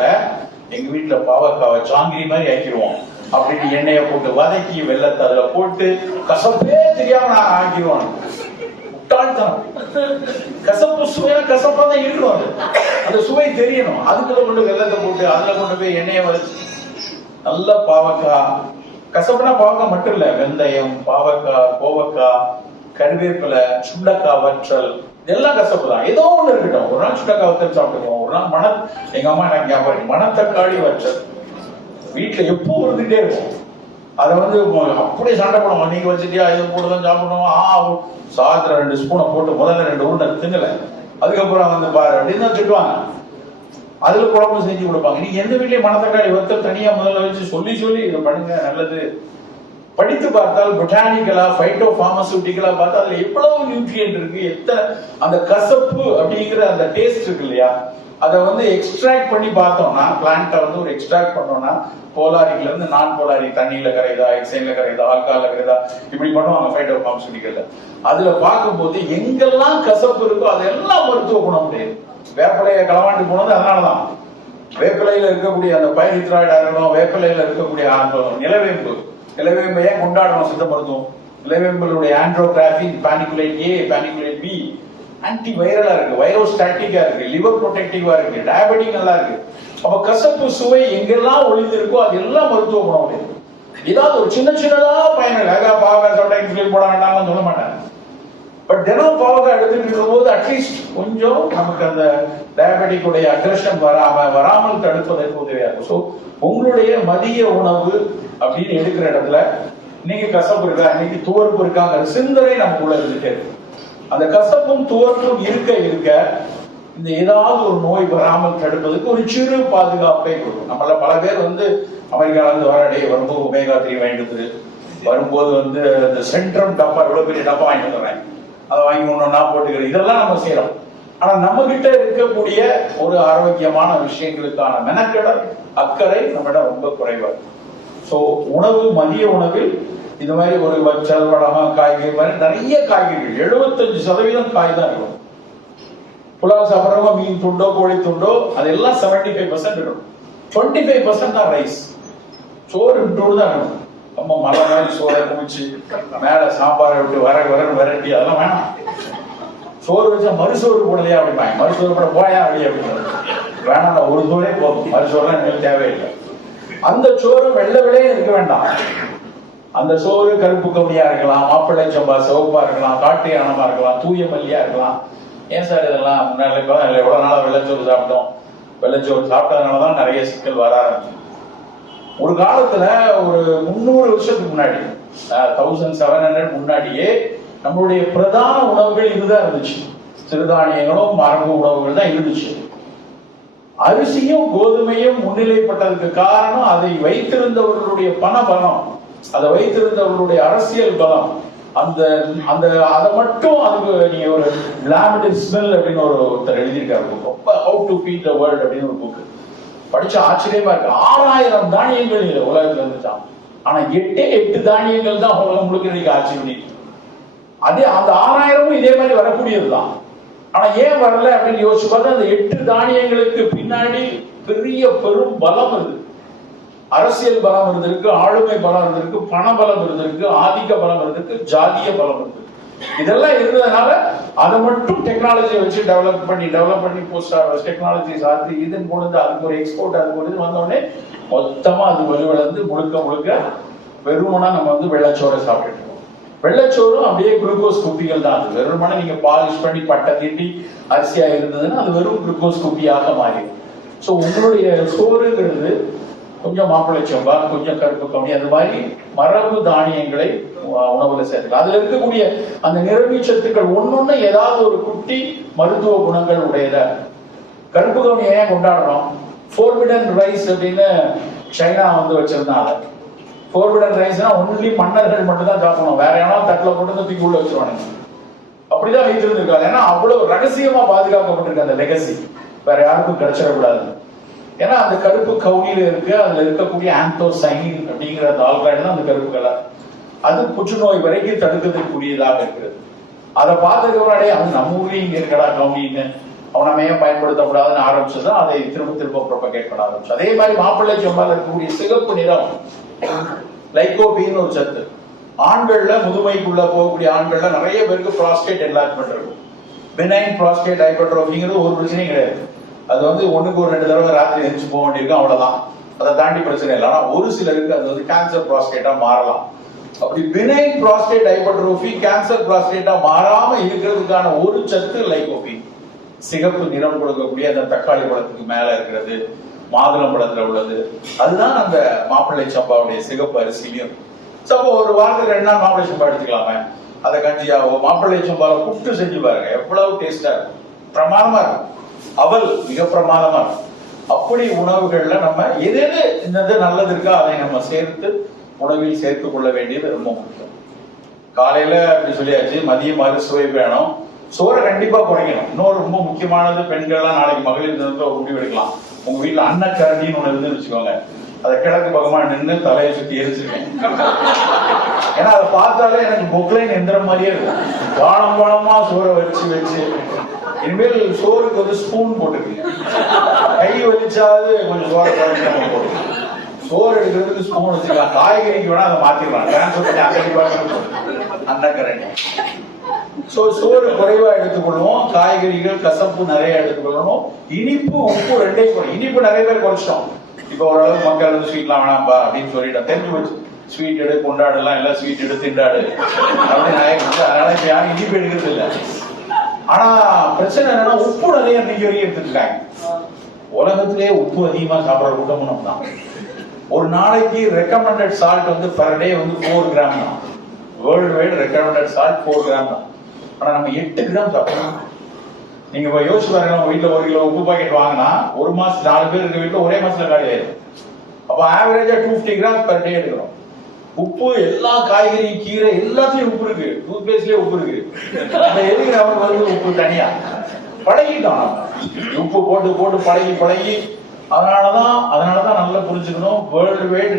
எங்க வீட்டுல பாவக்காவை ஜாங்கிரி மாதிரி ஆக்கிடுவோம் அப்படின்னு எண்ணெயை போட்டு வதக்கி வெள்ளத்தை அதுல போட்டு கசப்பே தெரியாம நான் ஆக்கிடுவோம். முட்டாள்தான். கசப்பு சுவையா கசப்பா தான் இருக்கணும். அது அந்த சுவை தெரியணும். அதுக்குள்ள கொண்டு வெள்ளத்தை போட்டு அதுல கொண்டு போய் எண்ணெயை வதச்சு நல்ல பாவக்காய். கசப்புனா பாவக்காய் மட்டும் இல்ல, வெந்தயம், பாவக்காய், கோவக்காய், கருவேப்பிலை, சுண்டக்காய் வற்றல், இதெல்லாம் கசப்பு தான். ஏதோ ஒண்ணு இருக்கட்டும். ஒரு நாள் சுண்டக்காய் வற்றல் சாப்பிட்டுக்குவோம், ஒரு நாள் எங்க அம்மா எனக்கு ஞாபகம் மணத்தக்காளி வற்றல் வீட்டுல எப்போ இருந்துட்டே இருக்கும். அதை வந்து அப்படியே சண்டை போடுவோம், நீங்க வச்சுட்டியா, இது போட்டுதான் சாப்பிடணும். சாதத்துல 2 ஸ்பூனை போட்டு முதல்ல 2 உருண்டை திங்கல, அதுக்கப்புறம் வந்து பாரு அப்படின்னு தான் திட்டுவாங்க. அதுல குழம்பு செஞ்சு கொடுப்பாங்க. நீங்க எந்த வீட்லயும் மணத்தக்காளி வத்தல் தனியா முதல்ல வச்சு சொல்லி இதை பண்ணுங்க நல்லது. படித்து பார்த்தால் பொட்டானிக்கலா, ஃபைட்டோ பார்மசூட்டிக்கலா பார்த்தா அதுல எவ்வளவு நியூட்ரியன்ட் இருக்கு, எத்தனை அந்த கசப்பு அப்படிங்கிற அந்த டேஸ்ட் இருக்கு இல்லையா, அதை வந்து எக்ஸ்ட்ராக்ட் பண்ணி பார்த்தோம்னா, பிளான்ட்டை வந்து ஒரு எக்ஸ்ட்ராக்ட் பண்ணோம்னா போலாரிக்ல இருந்து நான் போலாரிக், தண்ணியில கரையுதா, எக்ஸைன்ல கரையுதா, ஆல்கால கரையுதா, இப்படி பண்ணுவாங்க ஃபைட்டோ பார்மசூட்டிக்கல்ல. அதுல பார்க்கும்போது எங்கெல்லாம் கசப்பு இருக்கோ அதெல்லாம் மருத்துவ குணம் முடியாது. வேப்பிலையை களவாண்டு போனது அதனாலதான். வேப்பிலையில இருக்கக்கூடிய அந்த பைரித்ராய்டா இருக்கணும், வேப்பிலையில இருக்கக்கூடிய நிலவேம்பையை கொண்டாடணும் சித்த மருத்துவம். நிலவேம்பலுடைய ஆண்ட்ரோகிராபி, பானிகுலேட் ஏ, பானிகுலேட் பி, ஆன்டி வைரலா இருக்கு, வைரோஸ்டாட்டிக்கா இருக்கு, லிவர் ப்ரொடெக்டிவா இருக்கு, டயபெட்டிக் நல்லா இருக்கு. அப்ப கசப்பு சுவை எங்கெல்லாம் ஒளிந்து இருக்கோ அது எல்லாம் மருத்துவ குணம் உடையது. ஏதாவது ஒரு சின்னதா பயனில்லை, பாவக்காய் சாப்பிட்டா இன்சுலின் போட வேண்டாம்னு சொல்ல மாட்டாங்க. பட் தினம் பாவக்காய் எடுத்துட்டு இருக்கும் போது அட்லீஸ்ட் கொஞ்சம் நமக்கு அந்த டயபெட்டிக் உடைய அக்ரஷன் வராமல் தடுப்பதற்கு உதவியா இருக்கும். ஸோ உங்களுடைய மதிய உணவு அப்படின்னு எடுக்கிற இடத்துல இன்னைக்கு கசப்பு இருக்கா, இன்னைக்கு துவர்ப்பு இருக்காங்க சிந்தனை நமக்குள்ள இருந்துட்டே இருக்கு. அந்த கசப்பும் துவர்ப்பும் இருக்க இந்த ஏதாவது ஒரு நோய் வராமல் தடுப்பதற்கு ஒரு சிறு பாதுகாப்பை கொடுக்கும். நம்மள பல பேர் வந்து அமெரிக்கால இருந்து வரடைய வரும்போது ஒமேகா 3 வாங்கிட்டு வரும்போது வந்து இந்த சென்ட்ரம் டப்பா, எவ்வளவு பெரிய டப்பா வாங்கிட்டு வந்துடுறாங்க, அதை வாங்கி ஒன்னொன்னா போட்டுக்கிறது, இதெல்லாம் நம்ம செய்யறோம். ஆனா நம்ம கிட்ட இருக்கக்கூடிய ஒரு ஆரோக்கியமான விஷயங்களுக்கான மெனக்கெடல், அக்கறை நம்மிடம் ரொம்ப குறைவா இருக்கு. சோ உணவு, மதிய உணவில் இது மாதிரி ஒரு வச்சல், வடகம், காய்கறி மாதிரி நிறைய காய்கறிகள், 75% காய் தான் இருக்கும். புலாவ் சாப்பிட்றவங்க மீன் துண்டோ கோழி துண்டோ அதெல்லாம் 75% இருக்கும். 25% தான் ரைஸ், சோறு இன்டூடு தான் இருக்கும். நம்ம மலை மாதிரி சோறை குமிச்சு மேல சாம்பாரை விட்டு வரட்டி அதெல்லாம் வேணாம். சோறு வச்சா மறுசோறு போடலையா அப்படிப்பாங்க, மறுசோறு போட போயா அப்படி அப்படின்னு வேணாம், ஒரு சோறே போதும், மறுசோறுலாம் எங்களுக்கு தேவையில்லை. அந்த சோறு வெள்ளை இருக்க வேண்டாம். அந்த சோறு கருப்பு கவுனியா இருக்கலாம், மாப்பிள்ளை சம்பா சிவப்பா இருக்கலாம், காட்டு யானமா இருக்கலாம், தூய மல்லியா இருக்கலாம். ஏன் சார் இதெல்லாம் முன்னாடி எவ்வளவு நாளா வெள்ளச்சோறு சாப்பிட்டோம், வெள்ளச்சோறு சாப்பிட்டதுனாலதான் நிறைய சிக்கல் வர ஆரம்பிச்சு. ஒரு காலத்துல ஒரு 300 வருஷத்துக்கு முன்னாடி, 1700 முன்னாடியே நம்மளுடைய பிரதான உணவுகள் இதுதான் இருந்துச்சு. சிறுதானியங்களும் மரபு உணவுகள் தான் இருந்துச்சு. அரிசியும் கோதுமையும் முன்னிலைப்பட்டதுக்கு காரணம் அதை வைத்திருந்தவர்களுடைய பண பலம், அதை வைத்திருந்தவர்களுடைய அரசியல் பலம், அந்த அந்த அதை மட்டும் அதுக்கு நீங்க ஒரு லாமிட் ஸ்மெல் அப்படின்னு ஒருத்தர் எழுதியிருக்காரு, ரொம்ப how to feed the world அப்படின்னு ஒரு புக்கு படிச்ச ஆச்சரியமா இருக்கு. 6000 தானியங்கள் உலகத்துல இருந்துச்சான். ஆனா 8 தானியங்கள் தான் உலகம் முழுக்க இன்னைக்கு ஆட்சி பண்ணிட்டு. அதே அந்த 6000 இதே மாதிரி வரக்கூடியதுதான். ஆனா ஏன் வரல அப்படின்னு யோசிச்சு பார்த்தா அந்த 8 தானியங்களுக்கு பின்னாடி பெரிய பெரும் பலம் இருக்கு. அரசியல் பலம் இருந்திருக்கு, ஆளுமை பலம் இருந்திருக்கு, பண பலம் இருந்திருக்கு, ஆதிக்க பலம் இருந்திருக்கு, ஜாதிய பலம் இருக்கு. இதெல்லாம் இருந்ததுனால அதை மட்டும் டெக்னாலஜியை வச்சு டெவலப் பண்ணி போஸ்ட் ஆர்டர்ஸ் டெக்னாலஜிஸ் அது இதுன்னு கொண்டு அதுக்கு ஒரு எக்ஸ்போர்ட் அதுக்கு ஒரு இது வந்தோடனே மொத்தமா அது வலுவளர்ந்து முழுக்க வெறுமனா நம்ம வந்து வெள்ளச்சோரை சாப்பிட்டுட்டு இருக்கோம். வெள்ளச்சோறும் அப்படியே குளுக்கோஸ் குப்பிகள் தான். அது வெறுமனா நீங்க பாலிஷ் பண்ணி பட்டை தீட்டி அரிசியா இருந்ததுன்னா அது வெறும் குளுக்கோஸ் குப்பியாக மாறிடும். ஸோ உங்களுடைய சோறுங்கிறது கொஞ்சம் மாப்பிள்ளை சம்பா, கொஞ்சம் கருப்பு கவுனி, அந்த மாதிரி மரபு தானியங்களை உணவுல சேர்த்துக்கலாம். அதுல இருக்கக்கூடிய அந்த நிறமீச்சத்துக்கள் ஒன்னொன்னு ஏதாவது ஒரு குட்டி மருத்துவ குணங்கள் உடையதா. கருப்பு கவுனி ஏன் கொண்டாடுறோம்? ஃபோர்பிடன் ரைஸ் அப்படின்னு சைனா வந்து வச்சிருந்தாங்க. ஃபோர்பிடன் ரைஸ்னா ஒன்லி மன்னர்கள் மட்டும் தான் சாப்பிடணும், வேற யாராவது தட்டில் போட்டு தூக்கி உள்ள வச்சிருவானுங்க. அப்படிதான் வைத்திருந்திருக்காங்க. ஏன்னா அவ்வளவு ரகசியமா பாதுகாக்கப்பட்டிருக்கு அந்த லெகசி, வேற யாருக்கும் கிடைச்சிடக்கூடாது. ஏன்னா அந்த கருப்பு கவுனியில இருக்கு, அதுல இருக்கக்கூடிய ஆந்தோசைன் அப்படிங்கிற அந்த ஆல்கலைடு தான் அந்த கருப்பு கலர். அது புற்றுநோய் வரைக்கும் தடுக்கிறதுக்குரியதாக இருக்கிறது. அதை பார்த்ததுக்கு முன்னாடி அது நம்ம ஊர்லயும் இங்க இருக்கடா கவுனின்னு அவன் நம்ம ஏன் பயன்படுத்தக்கூடாதுன்னு ஆரம்பிச்சதுதான் அதை திரும்ப ப்ரொபகேட் பண்ண ஆரம்பிச்சு. அதே மாதிரி மாப்பிள்ளை சம்பால இருக்கக்கூடிய சிகப்பு நிறம் லைகோபின் ஒரு சத்து. ஆண்கள்ல முதுமைக்குள்ள போகக்கூடிய ஆண்கள்ல நிறைய பேருக்கு ப்ராஸ்டேட் என்லார்ஜ்மெண்ட் இருக்கும். பெனைன் ப்ராஸ்டேட் ஹைப்பர்ட்ரோஃபிங்கிறது ஒரு பிரச்சனையும் கிடையாது. அது வந்து 1க்கு 2 தடவை ராத்திரி எழுந்து போக வேண்டியிருக்கும், அவ்வளவுதான். அதை தாண்டி பிரச்சனை இல்லை. ஆனா ஒரு சிலருக்கு அது வந்து கேன்சர் ப்ராஸ்டேட்டா மாறலாம். அப்படி பினைன் ப்ராஸ்டேட் ஹைப்பர்ட்ரோஃபி கேன்சர் ப்ராஸ்டேட்டா மாறாம இருக்கிறதுக்கான ஒரு சத்து லைகோபின். சிகப்பு நிறம் கொடுக்கக்கூடிய அந்த தக்காளி பழத்துக்கு மேல இருக்கிறது, மாதுளம் பழத்துல உள்ளது, அதுதான் அந்த மாப்பிள்ளை சம்பாவுடைய சிகப்பு அரிசியிலையும். அப்போ ஒரு வாரத்துக்கு 2 நாள் மாப்பிள்ளை சம்பா எடுத்துக்கலாமே. அதை கஞ்சியாவோ மாப்பிள்ளை சம்பாவை புட்டு செஞ்சு பாருங்க, எவ்வளவு டேஸ்டா இருக்கும், பிரமாதமா இருக்கும். அவல் மிக பிரமாதமா இருக்கும். அப்படி உணவுகள்ல நம்ம எது இந்த நல்லது இருக்கா அதை நம்ம சேர்த்து உணவில் சேர்த்துக் கொள்ள வேண்டியது ரொம்ப முக்கியம். காலையில அப்படி சொல்லியாச்சு, மதியம் அறுசுவை வேணும், சோறை கண்டிப்பா குறைக்கணும். இன்னொரு ரொம்ப முக்கியமானது, பெண்கள்லாம் நாளைக்கு மகளிர் தினத்துல ஒரு முடிவு எடுக்கலாம். உங்க வீட்டுல அன்னக்கரண்டின்னு ஒண்ணு இருந்து வச்சுக்கோங்க, அதை கிழக்கு பக்கமா நின்று தலையை சுத்தி எரிச்சிருக்கேன். ஏன்னா அதை பார்த்தாலே எனக்கு பொக்லைன் எந்திரம் மாதிரியே இருக்கும். பாளமா சோறை வச்சு இனிமேல் சோறுக்கு வந்து ஸ்பூன் போட்டுருக்கீங்க, கை வலிச்சாவது கொஞ்சம் சோறை குறைச்சாம போடுங்க. சோறு எடுக்கிறதுக்கு ஸ்பூன் வச்சுக்கலாம், காய்கறிக்கு வேணா அதை மாத்திக்கலாம், டிரான்ஸ்பர் பண்ணி அன்னக்கரண்டி. சோறு குறைவா எடுத்துக்கொள்வோம், காய்கறிகள் கசப்பு நிறைய எடுத்துக்கொள்ளணும், இனிப்பு உப்பு ரெண்டையும் குறை. இனிப்பு நிறைய பேர் குறைச்சிட்டோம். இப்ப ஓரளவு மக்கள் வந்து ஸ்வீட்லாம் வேணாம்பா அப்படின்னு சொல்லிட்டோம், தெரிஞ்சு வச்சு ஸ்வீட் எடு கொண்டாடலாம், எல்லாம் ஸ்வீட் எடு திண்டாடு அப்படின்னு நிறைய. அதனால இப்ப யாரும் இனிப்பு எடுக்கிறது இல்லை. ஆனா பிரச்சனை என்னன்னா உப்பு நிறைய இன்னைக்கு வரைக்கும் எடுத்துட்டு இருக்காங்க. உலகத்திலேயே உப்பு அதிகமா சாப்பிடுற கூட்டமும் நம்ம தான். ஒரு நாளைக்கு ரெக்கமெண்டட் சால்ட் வந்து பர் டே வந்து 4 கிராம் தான். World wide recommended salt 4 gram தான். ஆனா நம்ம 8 கிராம் சாப்பிடலாம். நீங்க இப்ப யோசிச்சு பாருங்க, நம்ம வீட்டுல 1 கிலோ உப்பு பாக்கெட் வாங்கினா ஒரு மாசம் 4 பேர் இருக்க வீட்டுல ஒரே மாசத்துல காலி ஆயிடும். அப்ப ஆவரேஜா 250 கிராம் பர் டே எடுக்கிறோம். உப்பு எல்லா காய்கறி கீரை எல்லாத்துலயும் உப்பு இருக்கு, டூத் பேஸ்ட்லயே உப்பு இருக்கு. எதுக்கு நமக்கு வந்து உப்பு தனியா பழகிட்டோம், உப்பு போட்டு போட்டு பழகி. அதனாலதான் நல்லா புரிஞ்சுக்கணும், வேர்ல்டு வைடு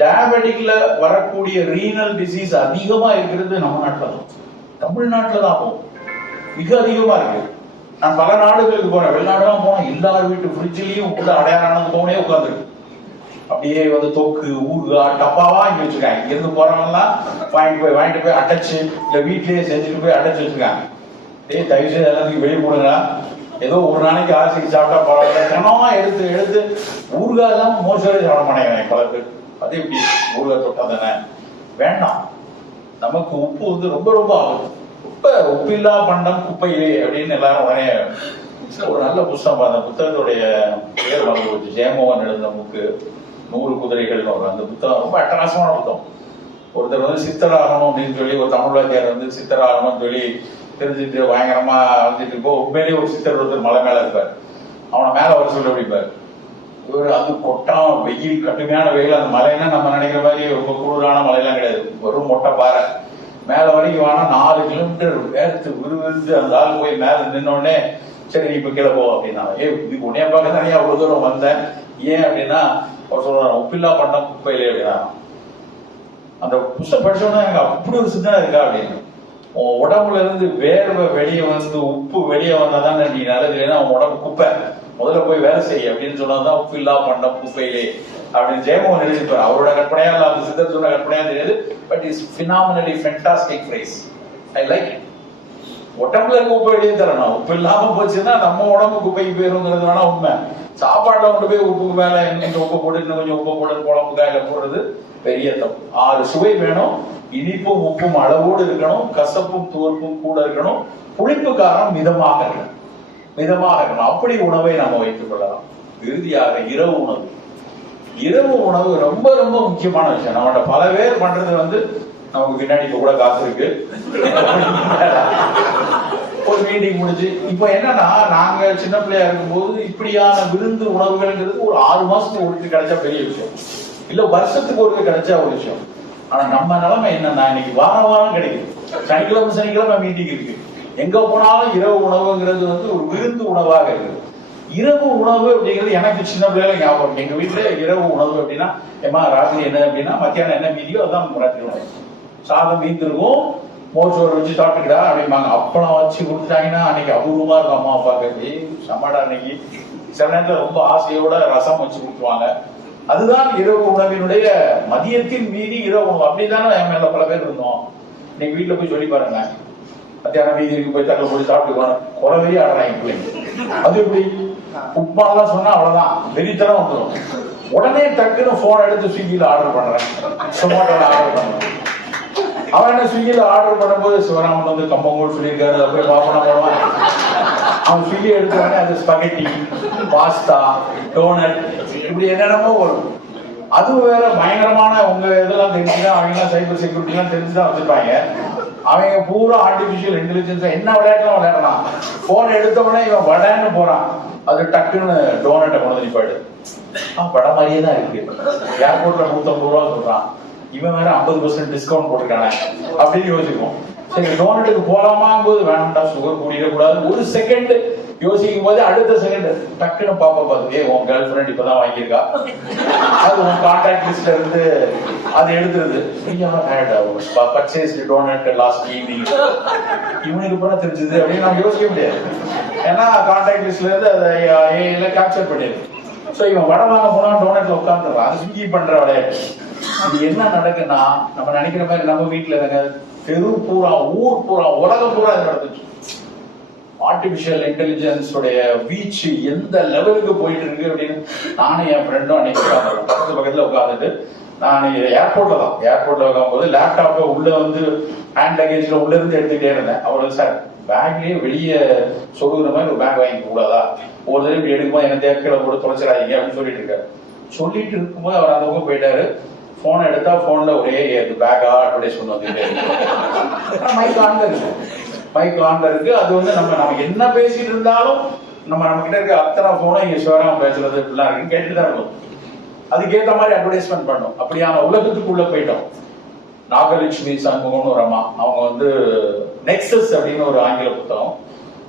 டயபெட்டிக்ல வரக்கூடிய ரீனல் டிசீஸ் அதிகமா இருக்கிறது நம்ம நாட்டுல தான், தமிழ்நாட்டுல தான் மிக அதிகமா இருக்கு. நான் பல நாடுகளுக்கு போறேன், வெளிநாடுலாம் போனேன், எல்லார் வீட்டு ஃப்ரிட்ஜ்லயும் உள்ள அடையாளம் போனே உட்காந்துருக்கு. அப்படியே வந்து தொக்கு ஊறுகாய் டப்பாவா இங்க வச்சிருக்காங்க. இங்க இருந்து போறவங்கலாம் வாங்கிட்டு போய் அடைச்சு இல்ல வீட்லயே செஞ்சுட்டு போய் அடைச்சு வச்சிருக்காங்க. தயவு செய்து எல்லாத்துக்கும் வெளியே போடுங்களா, ஏதோ ஒரு நாளைக்கு ஆசைக்கு சாப்பிட்டா பரவாயில்ல, தினமா எடுத்து ஊறுகாய் எல்லாம் மோசடி சாப்பிட மாட்டேங்கிறாங்க பல பேர். அது எப்படி ஊறுகாய் தொட்டா தானே, வேண்டாம். நமக்கு உப்பு வந்து ரொம்ப ரொம்ப ஆகும். உப்பில்லா பண்டம் குப்பையிலே அப்படின்னு எல்லாரும் உடனே ஒரு நல்ல புத்தகம் பார்த்தேன். புத்தகத்துடைய பேர் மறந்து போச்சு, ஜெயமோகன் எழுந்த புக்கு 100 குதிரைகள். அந்த புத்தகம் ரொம்ப அட்டகாசமான புத்தகம். ஒருத்தர் வந்து சித்தராகணும் அப்படின்னு சொல்லி, ஒரு தமிழ் வாத்தியார் வந்து சித்தராகணும்னு சொல்லி தெரிஞ்சுட்டு பயங்கரமா வந்துட்டு இருப்போம். உண்மையிலேயே ஒரு சித்தர் ஒருத்தர் மலை மேல இருப்பார், அவனை மேல வர சொல்லி அப்படிப்பார். அது கொட்டான் வெயில், கடுமையான வெயில். அந்த மலைன்னா நம்ம நினைக்கிற மாதிரி ரொம்ப குளிரான மலையெல்லாம் கிடையாது. வெறும் மொட்டை பாறை. மேல வரைக்கும் வேணா 4 கிலோமீட்டர் வேர்த்து விறுவிறுத்து அந்த ஆள் போய் மேல நின்னோடனே சரி நீ இப்ப கீழே போ அப்படின்னா, இது உன்னைய பார்க்க தனியா அவ்வளவு தூரம் வந்தேன். ஏன் அப்படின்னா அவர் சொல்றாரு உப்பில்லா பண்டம் குப்பையிலே அப்படின்னா. அந்த புஸ்தகம் படிச்சோன்னா எனக்கு அப்படி ஒரு சிந்தனை இருக்கா அப்படின்னு. உன் உடம்புல இருந்து வேர்வை வெளியே வந்து உப்பு வெளியே வந்தாதான் நீ நல்லது. ஏன்னா உன் உடம்பு குப்பை, முதல்ல போய் வேலை செய்ய அப்படின்னு சொன்னதுதான் உப்பில்லா பண்டம் குப்பையிலே அப்படின்னு ஜெயமோகன் எழுதிப்பார். அவரோட கற்பனையா இல்ல அந்த சித்தர் சொன்ன கற்பனையா தெரியாது. But is phenomenally fantastic phrase. I like it. உடம்புல இருக்க உப்பு வெளியே தரணும். உப்பு இல்லாம போச்சுன்னா நம்ம உடம்பு குப்பைக்கு போயிருங்கிறது வேணா உண்மை. சாப்பாடுல கொண்டு போய் உப்புக்கு மேல இன்னும் உப்பு போட்டு இன்னும் கொஞ்சம் உப்பு போட்டு குழம்பு காயில போடுறது பெரிய தப்பு. 6 சுவை வேணும். இனிப்பும் உப்பும் அளவோடு இருக்கணும். கசப்பும் துவர்ப்பும் கூட இருக்கணும். புளிப்பு காரம் மிதமாக இருக்கணும். மிதமாக இருக்கணும். அப்படி உணவை நம்ம வைத்துக் கொள்ளலாம். இறுதியாக இரவு உணவு. இரவு உணவு ரொம்ப ரொம்ப முக்கியமான விஷயம். நம்மகிட்ட பல பேர் பண்றது வந்து நமக்கு பின்னாடி இப்ப கூட காசு இருக்கு, ஒரு மீட்டிங் முடிஞ்சு. இப்ப என்னன்னா நாங்க சின்ன பிள்ளையா இருக்கும்போது இப்படியான விருந்து உணவுகள்ங்கிறது ஒரு 6 மாசத்துக்கு ஒருக்கு கிடைச்சா பெரிய விஷயம், இல்ல வருஷத்துக்கு ஒருக்கு கிடைச்சா ஒரு விஷயம். ஆனா நம்ம நிலைமை என்னன்னா இன்னைக்கு வாரம் வாரம் கிடைக்குது. சனிக்கிழமை மீட்டிங் இருக்கு. எங்க போனாலும் இரவு உணவுங்கிறது வந்து ஒரு விருந்து உணவாக இருக்குது. இரவு உணவு அப்படிங்கிறது எனக்கு சின்ன பிள்ளைல ஞாபகம். எங்க வீட்டுல இரவு உணவு அப்படின்னா ஏமா ராத்திரி என்ன அப்படின்னா மத்தியானம் என்ன மீதியோ அதான் ராத்திரி உணவு. சாதம் மீந்திருக்கும், மோர்ச்சோறு வச்சு சாப்பிட்டுக்கிடா அப்படிம்பாங்க. அப்பளம் வச்சு கொடுத்தாங்கன்னா அன்னைக்கு அபூர்வமா இருக்கும். அம்மா அப்பாக்கு சமாடா அன்னைக்கு. சில நேரத்துல ரொம்ப ஆசையோட ரசம் வச்சு கொடுத்துருவாங்க. அதுதான் இரவு உணவினுடைய மதியத்தின் மீதி இரவு உணவு. அப்படித்தானே என் மேல பல பேர் இருந்தோம். இன்னைக்கு வீட்டுல போய் சொல்லி பாருங்க, மத்தியானம் மீதி இருக்கு போய் தட்டில் போய் சாப்பிட்டுக்குவாங்க. குறவெறி ஆடுறாங்க பிள்ளைங்க. அது எப்படி உப்மாலாம் சொன்னா அவ்வளவுதான் வெறித்தனம் வந்துடும். உடனே டக்குன்னு போன் எடுத்து ஸ்விக்கியில ஆர்டர் பண்றேன், சொமேட்டோல ஆர்டர் பண்றேன். அவன் என்ன ஸ்விக்கியில ஆர்டர் பண்ணும்போது சிவராமன் வந்து கம்பங்கூழ் சொல்லியிருக்காரு, அதை போய் பாப்பனா போடுவான். அவன் ஸ்விக்கி எடுத்த உடனே அது ஸ்பகெட்டி, பாஸ்தா, டோனட், இப்படி என்னென்னமோ வரும். அது வேற பயங்கரமான உங்க இதெல்லாம் தெரிஞ்சுதான் அவங்க சைபர் செக்யூரிட்டி எல்லாம் தெரிஞ்சுதான் வச்சிருப்பாங்க. அவங்க பூரா ஆர்டிபிஷியல் இன்டெலிஜென்ஸ் என்ன விளையாட்டுலாம் விளையாடலாம். போன் எடுத்த உடனே இவன் வடன்னு போறான், அது டக்குன்னு டோனட்டை கொண்டு நிப்பாடு. வட மாதிரியே தான் இருக்கு. ஏர்போர்ட்ல 150 ரூபா சொல்றான், இவன் வேற 50% டிஸ்கவுண்ட் போட்டிருக்கானே அப்படின்னு யோசிக்கும். சரி டோனட்டுக்கு போலாமா போது வேணாம்டா, சுகர் கூடிடக்கூடாது. ஒரு செகண்ட் யோசிக்கும் போது அடுத்த செகண்ட் டக்குன்னு பாப்பா பார்த்து உன் கேர்ள் ஃபிரெண்ட் இப்பதான் வாங்கியிருக்கா, அது உன் கான்டாக்ட் லிஸ்ட்ல இருந்து அது எடுத்துருது. பர்ச்சேஸ் டோனட் லாஸ்ட் ஈவினிங், இவனுக்கு போனா தெரிஞ்சது அப்படின்னு நம்ம யோசிக்க முடியாது. ஏன்னா கான்டாக்ட் லிஸ்ட்ல இருந்து அதை ஏஐல கேப்சர் பண்ணிருக்கு. சோ இவன் வடை வாங்க போனா டோனட்ல உட்காந்துருவான். அது ஸ்விக்கி பண்ற விளையாட்டு. இது என்ன நடக்குன்னா நம்ம நினைக்கிற மாதிரி நம்ம வீட்டுல தெரு பூரா, ஊர் பூரா, உலகம் பூரா இது நடந்துச்சு. ஆர்டிபிஷியல் இன்டெலிஜென்ஸ் உடைய வீச்சு எந்த லெவலுக்கு போயிட்டு இருக்கு அப்படின்னு நானும் என் ஃப்ரெண்டும் அன்னைக்கு பக்கத்துல உட்காந்துட்டு, நான் ஏர்போர்ட்ல உட்காரும்போது லேப்டாப்பை உள்ள வந்து ஹேண்ட் லக்கேஜ்ல உள்ள இருந்து எடுத்துக்கிட்டே இருந்தேன். அவரு சார் பேக்லயே வெளியே சொல்லுகிற மாதிரி ஒரு பேக் வாங்கிக்க கூடாதா, ஒரு தடவை இப்படி எடுக்கும்போது என்ன தேவையில கூட தொலைச்சிடாதீங்க அப்படின்னு சொல்லிட்டு இருக்காரு. சொல்லிட்டு இருக்கும்போது அவர் அந்த பக்கம் போயிட்டாரு. போன் எடுத்தா போன்ல ஒரே பேக்கா அட்வர்டைஸ்மெண்ட் வந்துட்டு மைக் ஆன்ல இருக்கு. மைக் ஆன்ல இருக்கு. அது வந்து நம்ம என்ன பேசிட்டு இருந்தாலும் நம்ம கிட்ட இருக்க அத்தனை போனும் இங்க சிவராம பேசுறது இப்படிலாம் இருக்கு கேட்டுதான் இருக்கும். அதுக்கேற்ற மாதிரி அட்வர்டைஸ்மெண்ட் பண்ணும். அப்படியான உலகத்துக்குள்ள போயிட்டோம். நாகலட்சுமி சண்முகம்னு ஒரு அம்மா, அவங்க வந்து நெக்ஸஸ் அப்படின்னு ஒரு ஆங்கில புத்தகம்,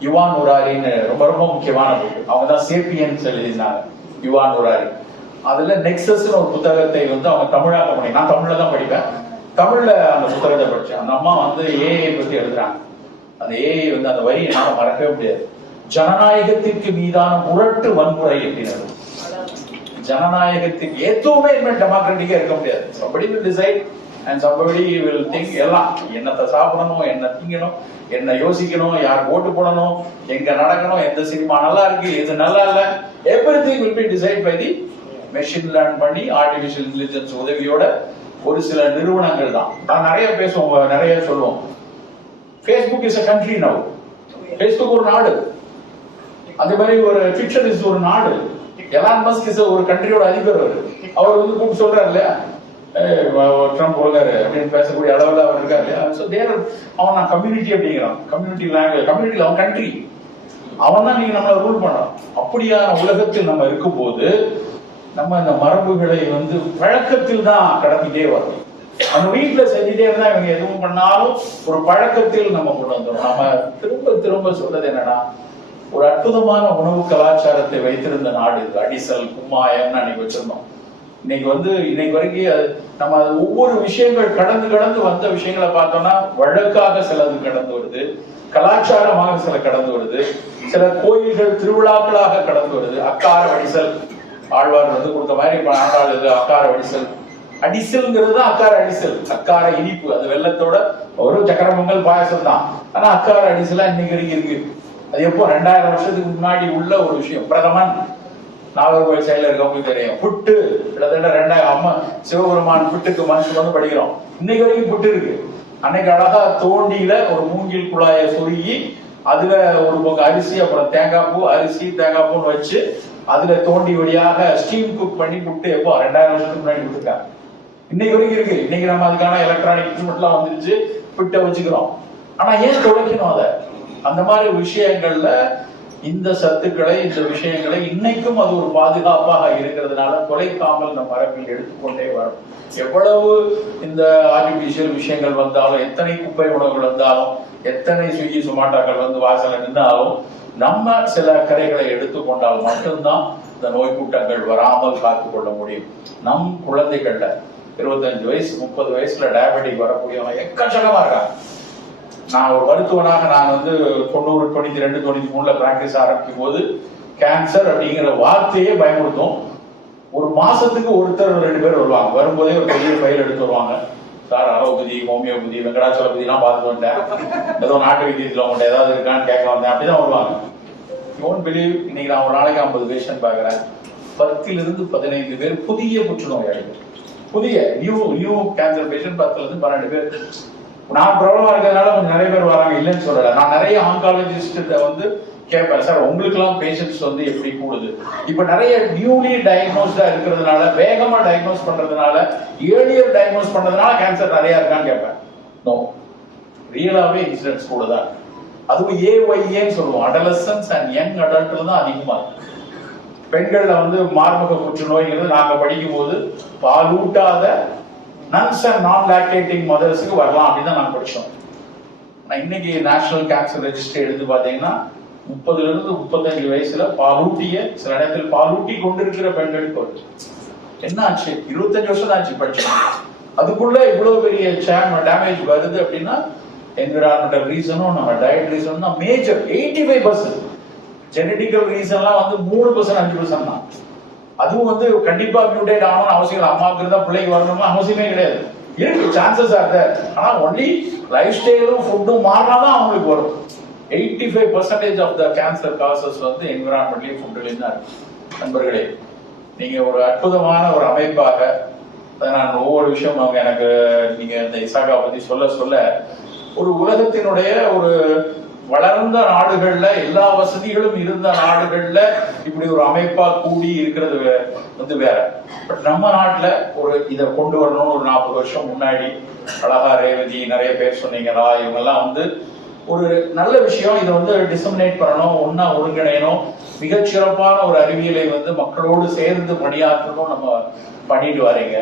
யுவான் உராரின்னு ரொம்ப ரொம்ப முக்கியமான புக்கு. அவங்க தான் சேப்பியன்ஸ் எழுதினாங்க, யுவான் உராரி. அதுல நெக்ஸஸ் ஒரு புத்தகத்தை வந்து அவங்க தமிழாக்கம் பண்ணி, நான் தமிழ்ல தான் படிப்பேன், தமிழ்ல அந்த புத்தகத்தை படிச்சேன். அந்த அம்மா வந்து ஏஐ பத்தி எழுதுறாங்க. அந்த ஏஐ வந்து அந்த வரி என்னால மறக்கவே முடியாது. ஜனநாயகத்திற்கு மீதான முரட்டு வன்முறை அப்படின்னு. ஜனநாயகத்துக்கு எதுவுமே டெமோக்ராட்டிக்கா இருக்க முடியாது. somebody will decide and somebody will think. எல்லாம் என்னத்தை சாப்பிடணும், என்ன திங்கணும், என்ன யோசிக்கணும், யார் ஓட்டு போடணும், எங்க நடக்கணும், எந்த சினிமா நல்லா இருக்கு, எது நல்லா இல்ல, everything will be decided by the machine learn பண்ணி ஆர்டிபிஷியல் இன்டெலிஜென்ஸ் உதவியோட ஒரு சில நிறுவனங்கள் தான். நான் நிறைய பேசுவோம், நிறைய சொல்லுவோம். Facebook is a country now. Facebook ஒரு நாடு. அதே மாதிரி ஒரு ட்விட்டர் இஸ் ஒரு நாடு. எலான் மஸ்க் இஸ் ஒரு கண்ட்ரியோட அதிபர். அவர் வந்து கூப்பிட்டு சொல்றாரு இல்லையா, ட்ரம்ப் ஒழுங்காரு அப்படின்னு பேசக்கூடிய அளவில் அவர் இருக்காரு இல்லையா. ஸோ தேர் அவன் நான் கம்யூனிட்டி அப்படிங்கிறான். கம்யூனிட்டி லாங்குவேஜ், கம்யூனிட்டியில் அவன் கண்ட்ரி, அவன் தான் நீங்க நம்மளை ரூல் பண்ணலாம். அப்படியான உலகத்தில் நம்ம இருக்கும்போது நம்ம இந்த மரபுகளை வந்து பழக்கத்தில் தான் கடத்திட்டே வரணும். நம்ம வீட்டுல செஞ்சுட்டே இருந்தா இவங்க எதுவும் பண்ணாலும் ஒரு பழக்கத்தில் நம்ம கொண்டு வந்துடும். நம்ம திரும்ப திரும்ப சொல்றது என்னன்னா, ஒரு அற்புதமான உணவு கலாச்சாரத்தை வைத்திருந்த நாடு இது. அடிசல், கும்மாயம் அன்னைக்கு வச்சிருந்தோம். இன்னைக்கு வரைக்கும் நம்ம ஒவ்வொரு விஷயங்கள் கடந்து கடந்து வந்த விஷயங்களை பார்த்தோம்னா, வழக்காக சிலது கடந்து வருது, கலாச்சாரமாக சில கடந்து வருது, சில கோயில்கள் திருவிழாக்களாக கடந்து வருது. அக்கார அடிசல், ஆழ்வார் கொடுத்த மாதிரி இப்ப ஆண்டாள் இது அக்கார அடிசல். அடிசல்ங்கிறது அக்கார அடிசல், அக்கார இனிப்பு, அது வெள்ளத்தோட ஒரு சக்கர பொங்கல் பாயசம் தான். ஆனா அக்கார அடிசலா இன்னைக்கு வரைக்கும் இருக்கு. அது எப்போ 2000 வருஷத்துக்கு முன்னாடி உள்ள ஒரு விஷயம். பிரதமன் நாகர்கோவில் சைடுல இருக்கவங்களுக்கு தெரியும். புட்டு கிட்டத்தட்ட 2000 அம்மா சிவபெருமான் புட்டுக்கு மனுஷன் படிக்கிறோம். இன்னைக்கு வரைக்கும் புட்டு இருக்கு. அன்னைக்கு அழகா தோண்டியில ஒரு மூங்கில் குழாயை சொருகி அதுல ஒரு பக்கம் அரிசி, அப்புறம் தேங்காய் பூ, அரிசி தேங்காய் பூன்னு வச்சு அதுல தோண்டி வழியாக ஸ்டீம் குக் பண்ணி புட்டு எப்போ 2000 வருஷத்துக்கு முன்னாடி விட்டுருக்காங்க. இன்னைக்கு வரைக்கும் இருக்கு. இன்னைக்கு நம்ம அதுக்கான எலக்ட்ரானிக் இன்ஸ்ட்ருமெண்ட் எல்லாம் வந்துருச்சு, புட்டை வச்சுக்கிறோம். ஆனா ஏன் தொலைக்கணும் அதை? அந்த மாதிரி விஷயங்கள்ல இந்த சத்துக்களை, இந்த விஷயங்களை இன்னைக்கும் அது ஒரு பாதுகாப்பாக இருக்கிறதுனால தொலைக்காமல் இந்த மரபில் எடுத்துக்கொண்டே வரும். எவ்வளவு இந்த ஆர்டிபிஷியல் விஷயங்கள் வந்தாலும், எத்தனை குப்பை உணவுகள் வந்தாலும், எத்தனை ஸ்விக்கி சொமாட்டோக்கள் வாசல நின்றாலும், நம்ம சில கரைகளை எடுத்துக்கொண்டால் மட்டும்தான் இந்த நோய் கூட்டங்கள் வராமல் காத்துக்கொள்ள முடியும். நம் குழந்தைகள்ல 25 வயசு 30 வயசுல டயபெட்டிக் வரக்கூடியவங்க எக்கச்சக்கமா இருக்காங்க. நான் ஒரு மருத்துவனாக நான் 90, 92, 93 பிராக்டிஸ் ஆரம்பிக்கும் போது கேன்சர் அப்படிங்கிற வார்த்தையே பயமுறுத்தும். ஒரு மாசத்துக்கு ஒருத்தர் 2 பேர் வருவாங்க. வரும்போதே ஒரு பெரிய ஃபைல் எடுத்து வருவாங்க. சார் அலோபதி, ஹோமியோபதி, வெங்கடாச்சலபதி எல்லாம் பார்த்துட்டு வந்தேன், ஏதோ நாட்டு வைத்தியத்தில் உங்கள்கிட்ட ஏதாவது இருக்கான்னு கேட்க வந்தேன், அப்படிதான் வருவாங்க. யோன் பிலீவ், இன்னைக்கு நான் ஒரு நாளைக்கு 50 பேஷண்ட் பாக்குறேன். 10 to 15 பேர் புதிய புற்றுநோயாளிகள், புதிய நியூ கேன்சர் பேஷண்ட். 10 to 12 பேர். நான் ப்ராப்ளமா இருக்கிறதுனால கொஞ்சம் நிறைய பேர் வராங்க, இல்லைன்னு சொல்லல. நான் நிறைய ஆங்காலஜிஸ்ட் கேட்பேன், சார் உங்களுக்கு எல்லாம் பேஷண்ட்ஸ் எப்படி கூடுது? இப்ப நிறைய நியூலி டயக்னோஸ்டா இருக்கிறதுனால, வேகமா டயக்னோஸ் பண்றதுனால, ஏர்லியர் டயக்னோஸ் பண்றதுனால கேன்சர் நிறைய இருக்கான்னு கேட்பேன். நோ, ரியலாவே இன்சிடென்ட்ஸ் கூட தான். அதுவும் AYAன்னு சொல்லுவோம், அடலசன்ஸ் அண்ட் யங் அடல்ட்ல தான் அதிகமா இருக்கு. பெண்கள்ல மார்பக புற்றுநோய்ங்கிறது நாங்க படிக்கும் போது பாலூட்டாத நன்ஸ் அண்ட் நான் லாக்டேட்டிங் மதர்ஸ்க்கு வரலாம் அப்படின்னு தான் நாங்க படிச்சோம். இன்னைக்கு நேஷனல் கேன்சர் ரெஜிஸ்டர் எடுத்து பாத்தீங்கன்னா 30 to 35 வயசுல பாலூட்டிய, சில இடத்துல பாலூட்டி கொண்டிருக்கிற பெண்களுக்கு வருது. என்ன ஆச்சு? 25 வருஷம் தான் ஆச்சு படிச்சோம். அதுக்குள்ள இவ்வளவு பெரிய டேமேஜ் வருது அப்படின்னா என்விரான்மெண்டல் ரீசனும் நம்ம டயட் ரீசனும் தான் மேஜர். 85%. ஜெனடிக்கல் ரீசன்லாம் 3%, 5% தான். அதுவும் கண்டிப்பா மியூட்டேட் ஆகணும்னு அவசியம் இல்லை. அம்மாவுக்கு இருந்தா பிள்ளைக்கு வரணும்னு அவசியமே கிடையாது. இருக்கு, சான்சஸ் ஆர் தேர். ஆனா ஒன்லி லைஃப் ஸ்டைலும் ஃபுட்டும் மாறினாதான் அவங்களுக்கு வரும். 85% ஆஃப் த கேன்சர் காசஸ் என்விரான்மெண்ட்லயும் ஃபுட்லயும் தான் இருக்கு. நண்பர்களே, நீங்க ஒரு அற்புதமான ஒரு அமைப்பாக, நான் ஒவ்வொரு விஷயம் அவங்க எனக்கு நீங்க இந்த இசாகா பத்தி சொல்ல சொல்ல, ஒரு உலகத்தினுடைய ஒரு வளர்ந்த நாடுகள்ல, எல்லா வசதிகளும் இருந்த நாடுகள்ல இப்படி ஒரு அமைப்பா கூடி இருக்கிறது வேற. பட் நம்ம நாட்டுல இதை கொண்டு வரணும்னு ஒரு 40 வருஷம் முன்னாடி அழகா ரேவதி, நிறைய பேர் சொன்னீங்களா, இவங்க எல்லாம் ஒரு நல்ல விஷயம். இதை டிசமினேட் பண்ணணும், ஒன்னா ஒருங்கிணையணும், மிகச்சிறப்பான ஒரு அறிவியலை மக்களோடு சேர்ந்து பணியாற்றணும் நம்ம பண்ணிட்டு வரீங்க.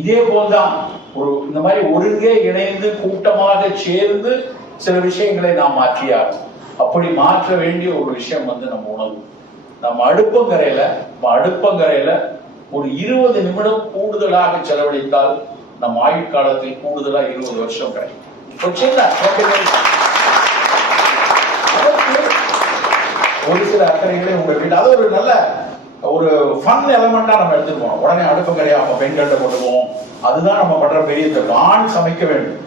இதே போல்தான் இந்த மாதிரி ஒருங்கே இணைந்து கூட்டமாக சேர்ந்து சில விஷயங்களை நாம் மாற்றியாகும். அப்படி மாற்ற வேண்டிய ஒரு விஷயம் நம்ம உணவு. நம்ம அடுப்பங்கரையில ஒரு 20 நிமிடம் கூடுதலாக செலவழித்தால் நம் ஆயுட்காலத்தில் கூடுதலா 20 வருஷம் கிடைக்கும். ஒரு சில அக்கறைகளை உங்க வீட்டு, அது ஒரு நல்ல ஒரு ஃபன் எலமெண்டா நம்ம எடுத்துட்டு போனோம். உடனே அடுப்பங்கரையா நம்ம பெண்கள்கிட்ட கொண்டு போவோம். அதுதான் நம்ம பண்ற பெரிய தப்பு. ஆண் சமைக்க வேண்டும்.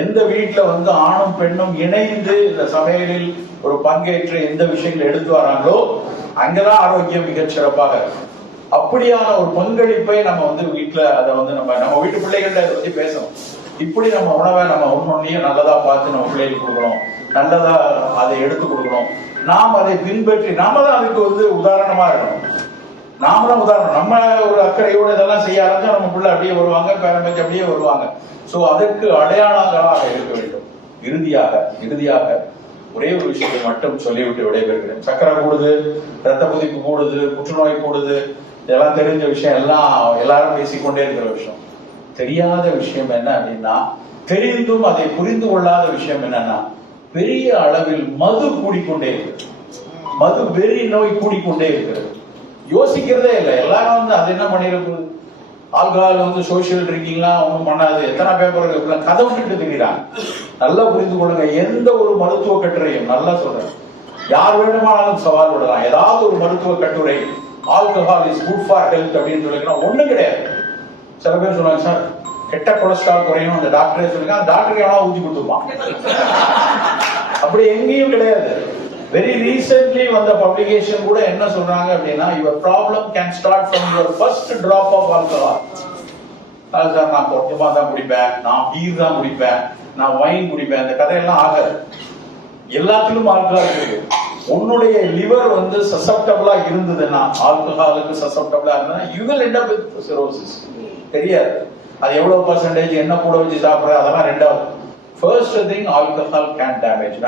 எந்த வீட்டுல ஆணும் பெண்ணும் இணைந்து இந்த சமையலில் ஒரு பங்கேற்று எந்த விஷயங்களை எடுத்து வராங்களோ அங்கதான் ஆரோக்கியம் மிகச் சிறப்பாக இருக்கும். அப்படியான ஒரு பங்களிப்பை நம்ம வீட்டுல அதை நம்ம வீட்டு பிள்ளைகள்ட்ட அதை பத்தி பேசணும். இப்படி நம்ம உணவை நம்ம ஒன்னொன்னையும் நல்லதா பார்த்து நம்ம பிள்ளைகளுக்கு கொடுக்கணும், நல்லதா அதை எடுத்து கொடுக்கணும். நாம் அதை பின்பற்றி நாம தான் அதுக்கு உதாரணமா இருக்கணும். நாமளும் உதாரணம். நம்ம ஒரு அக்கறையோட இதெல்லாம் செய்ய ஆரம்பிச்சா நம்ம பிள்ளை அப்படியே வருவாங்க, பேரம்பேச்சு அப்படியே வருவாங்க. சோ அதற்கு அடையாளங்களாக இருக்க வேண்டும். இறுதியாக ஒரே ஒரு விஷயத்தை மட்டும் சொல்லிவிட்டு விடைபெறுகிறேன். சக்கரை கூடுது, ரத்த கொதிப்பு கூடுது, புற்றுநோய் கூடுது, இதெல்லாம் தெரிஞ்ச விஷயம், எல்லாம் எல்லாரும் பேசிக்கொண்டே இருக்கிற விஷயம். தெரியாத விஷயம் என்ன அப்படின்னா, தெரிந்தும் அதை புரிந்து கொள்ளாத விஷயம் என்னன்னா, பெரிய அளவில் மது கூடிக்கொண்டே இருக்கிறது. மது வெறி நோய் கூடிக்கொண்டே இருக்கிறது. யோசிக்கிறதே இல்லை. எல்லாரும் வந்து அது என்ன பண்ணிருக்கு, ஆல்கஹால் வந்து சோசியல் ட்ரிங்கிங்லாம் ஒன்றும் பண்ணாது, எத்தனை பேப்பர் கதை விட்டுட்டு திரிகிறாங்க. நல்லா புரிந்து கொள்ளுங்க, எந்த ஒரு மருத்துவ கட்டுரையும், நல்லா சொல்றேன், யார் வேணுமானாலும் சவால் விடலாம். ஏதாவது ஒரு மருத்துவ கட்டுரை alcohol is good for health அப்படின்னு சொல்லிங்கன்னா ஒண்ணும் கிடையாது. சில பேர் சொல்லுவாங்க, சார் கெட்ட கொலஸ்ட்ரால் குறையும் அந்த டாக்டரே சொல்லுங்க, அந்த டாக்டருக்கு எவனா ஊசி கொடுத்துருப்பான். அப்படி எங்கேயும் கிடையாது. வெரி ரீசென்ட்லி வந்த பப்ளிகேஷன் கூட என்ன சொல்றாங்க அப்படின்னா, your problem can start from your first drop of alcohol. Sir நான் கொஞ்சமா தான் குடிப்பேன், நான் பீர் தான் குடிப்பேன், நான் வைன் குடிப்பேன், அந்த கதையெல்லாம் ஆகாது. எல்லாத்திலும் ஆல்கஹால் இருக்கு. உன்னுடைய லிவர் வந்து சசப்டபிளா இருந்ததுன்னா, ஆல்கஹாலுக்கு சசப்டபிளா இருந்தா you will end up with cirrhosis. தெரியாது அது எவ்வளவு பர்சன்டேஜ், என்ன கூட வச்சு சாப்பிடுற, அதெல்லாம் ரெண்டாவது. First thing, alcohol can damage.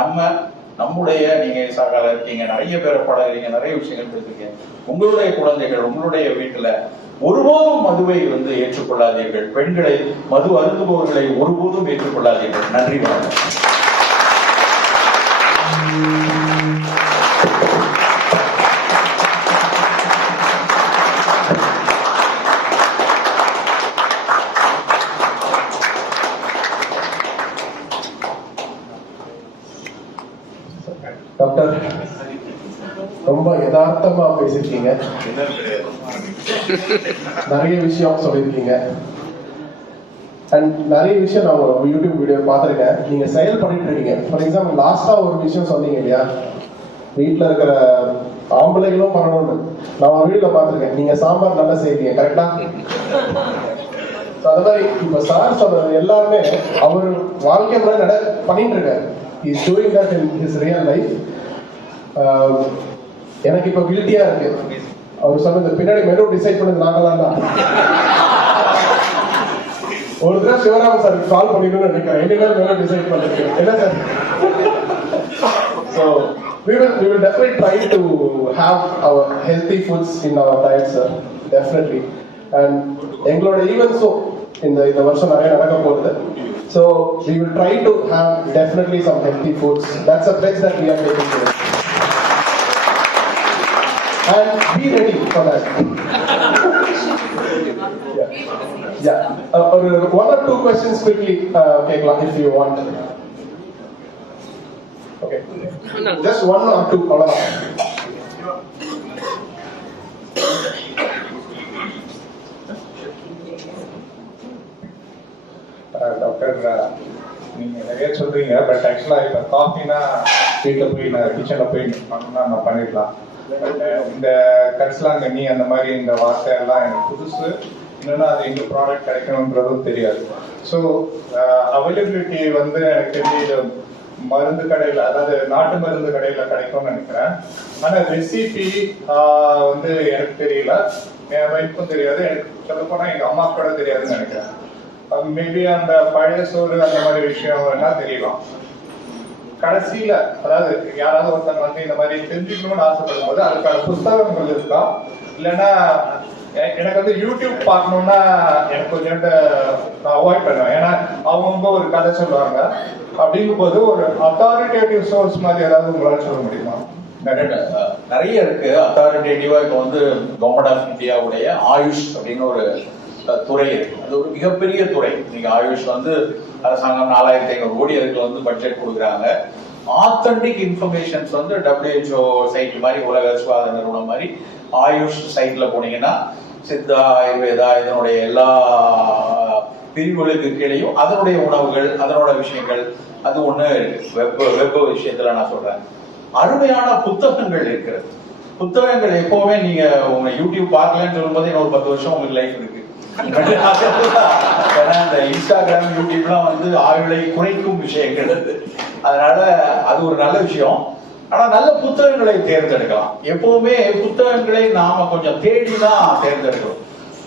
நம்முடைய நீங்க சாகால இருக்கீங்க, நிறைய பேரை பழகிறீங்க, நிறைய விஷயங்கள் தெரிஞ்சுக்கீங்க. உங்களுடைய குழந்தைகள், உங்களுடைய வீட்டுல ஒருபோதும் மதுவை வந்து ஏற்றுக்கொள்ளாதீர்கள். பெண்களை, மது அருந்துபவர்களை ஒருபோதும் ஏற்றுக்கொள்ளாதீர்கள். நன்றி, வணக்கம். டாக்டர், ரொம்ப யதார்த்தமா பேசிருக்கீங்க, நிறைய விஷயம் சொல்லியிருக்கீங்க. அண்ட் நிறைய விஷயம் நான் ஒரு யூடியூப் வீடியோ பார்த்துருக்கேன், நீங்க செயல் பண்ணிட்டு இருக்கீங்க. ஃபார் எக்ஸாம்பிள் லாஸ்டா ஒரு விஷயம் சொன்னீங்க இல்லையா, வீட்டில் இருக்கிற ஆம்பளைகளும் பண்ணணும்னு. நான் ஒரு வீடியோல பார்த்துருக்கேன், நீங்க சாம்பார் நல்லா செய்வீங்க, கரெக்டா? அது மாதிரி இப்ப சார் சொல்றது எல்லாருமே அவர் வாழ்க்கை முறை பண்ணிட்டு இருக்காரு. He is doing that in his real life. எனக்கு இப்ப கில்ட்டியா இருக்கு. அவர் சொன்னது பின்னாடி மெனு டிசைட் பண்ணது நாங்களாம் தான். ஒரு தடவை சிவராமன் சார் கால் பண்ணிடணும்னு நினைக்கிறேன், இனிமேல் மெனு டிசைட் பண்ணிருக்கேன். என்ன sir? So we will definitely try to have our healthy foods in our diet, sir. Definitely. And எங்களோட ஈவென்ட்ஸும் இந்த வருஷம் நிறைய நடக்க போகுது. So we will try to have definitely some healthy foods. That's a pledge that we are taking today. And be ready for that. One or two questions quickly, if you want. Okay. Just one or two. Doctor, நீங்க நிறைய சொல்றீங்க, but ஆக்சுவலா இப்ப காஃபினா வீட்டில் போய் நான் கிச்சன்ல போய் பண்ணணும்னா நான் பண்ணிடலாம். இந்த கரிசலாங்கண்ணி அந்த மாதிரி இந்த வார்த்தை எல்லாம் எனக்கு புதுசு. இன்னொன்னா அது எங்க ப்ராடக்ட் கிடைக்கணும்ன்றதும் தெரியாது. ஸோ அவைலபிலிட்டி வந்து எனக்கு தெரிஞ்சு மருந்து கடையில், அதாவது நாட்டு மருந்து கடையில் கிடைக்கும்னு நினைக்கிறேன். ஆனால் ரெசிபி வந்து எனக்கு தெரியல, என் வைஃப்க்கும் தெரியாது, எனக்கு சொல்ல போனால் எங்கள் அம்மா கூட தெரியாதுன்னு நினைக்கிறேன். மேபி அந்த பழைய சோறு அந்த மாதிரி விஷயம் என்ன தெரியலாம். கடைசியில அதாவது யாராவது ஒருத்தங்க வந்து இந்த மாதிரி தெரிஞ்சுக்கணும்னு ஆசைப்படும் போது அதுக்கான புத்தகங்கள் இருக்கா, இல்லைன்னா எனக்கு வந்து யூடியூப் பார்க்கணும்னா எனக்கு கொஞ்சம் நான் அவாய்ட் பண்ணுவேன். ஏன்னா அவங்க ஒரு கதை சொல்லுவாங்க. அப்படிங்கும் போது ஒரு அத்தாரிட்டேட்டிவ் சோர்ஸ் மாதிரி ஏதாவது உங்களால் சொல்ல முடியுமா? நிறைய இருக்கு அத்தாரிட்டேட்டிவா. இப்போ வந்து கவர்மெண்ட் ஆஃப் இந்தியாவுடைய ஆயுஷ் அப்படின்னு ஒரு துறை இருக்கு. அது ஒரு மிகப்பெரிய துறை. நீங்க ஆயுஷ் வந்து அரசாங்கம் 4500 கோடி அதுக்கு வந்து பட்ஜெட் கொடுக்குறாங்க. ஆத்தன்டிக் இன்ஃபர்மேஷன்ஸ் வந்து WHO சைட் மாதிரி, உலக சுகாதார நிறுவனம் மாதிரி ஆயுஷ் சைட்ல போனீங்கன்னா சித்தா, ஆயுர்வேதா இதனுடைய எல்லா பிரிவுகளுக்கு கீழேயும் அதனுடைய உணவுகள், அதனோட விஷயங்கள், அது ஒண்ணு வெப்ப விஷயத்துல நான் சொல்றேன். அருமையான புத்தகங்கள் இருக்கிறது. புத்தகங்கள் எப்பவுமே நீங்க உங்க யூடியூப் பார்க்கலன்னு சொல்லும் போது இன்னொரு 10 வருஷம் உங்களுக்கு லைஃப் இருக்கு. ஏன்னா இந்த இன்ஸ்டாகிராம், யூடியூப்லாம் வந்து ஆயுளை குறைக்கும் விஷயங்கள். அதனால அது ஒரு நல்ல விஷயம். ஆனா நல்ல புத்தகங்களை தேர்ந்தெடுக்கலாம். எப்பவுமே புத்தகங்களை நாம கொஞ்சம் தேடிதான் தேர்ந்தெடுக்கணும்.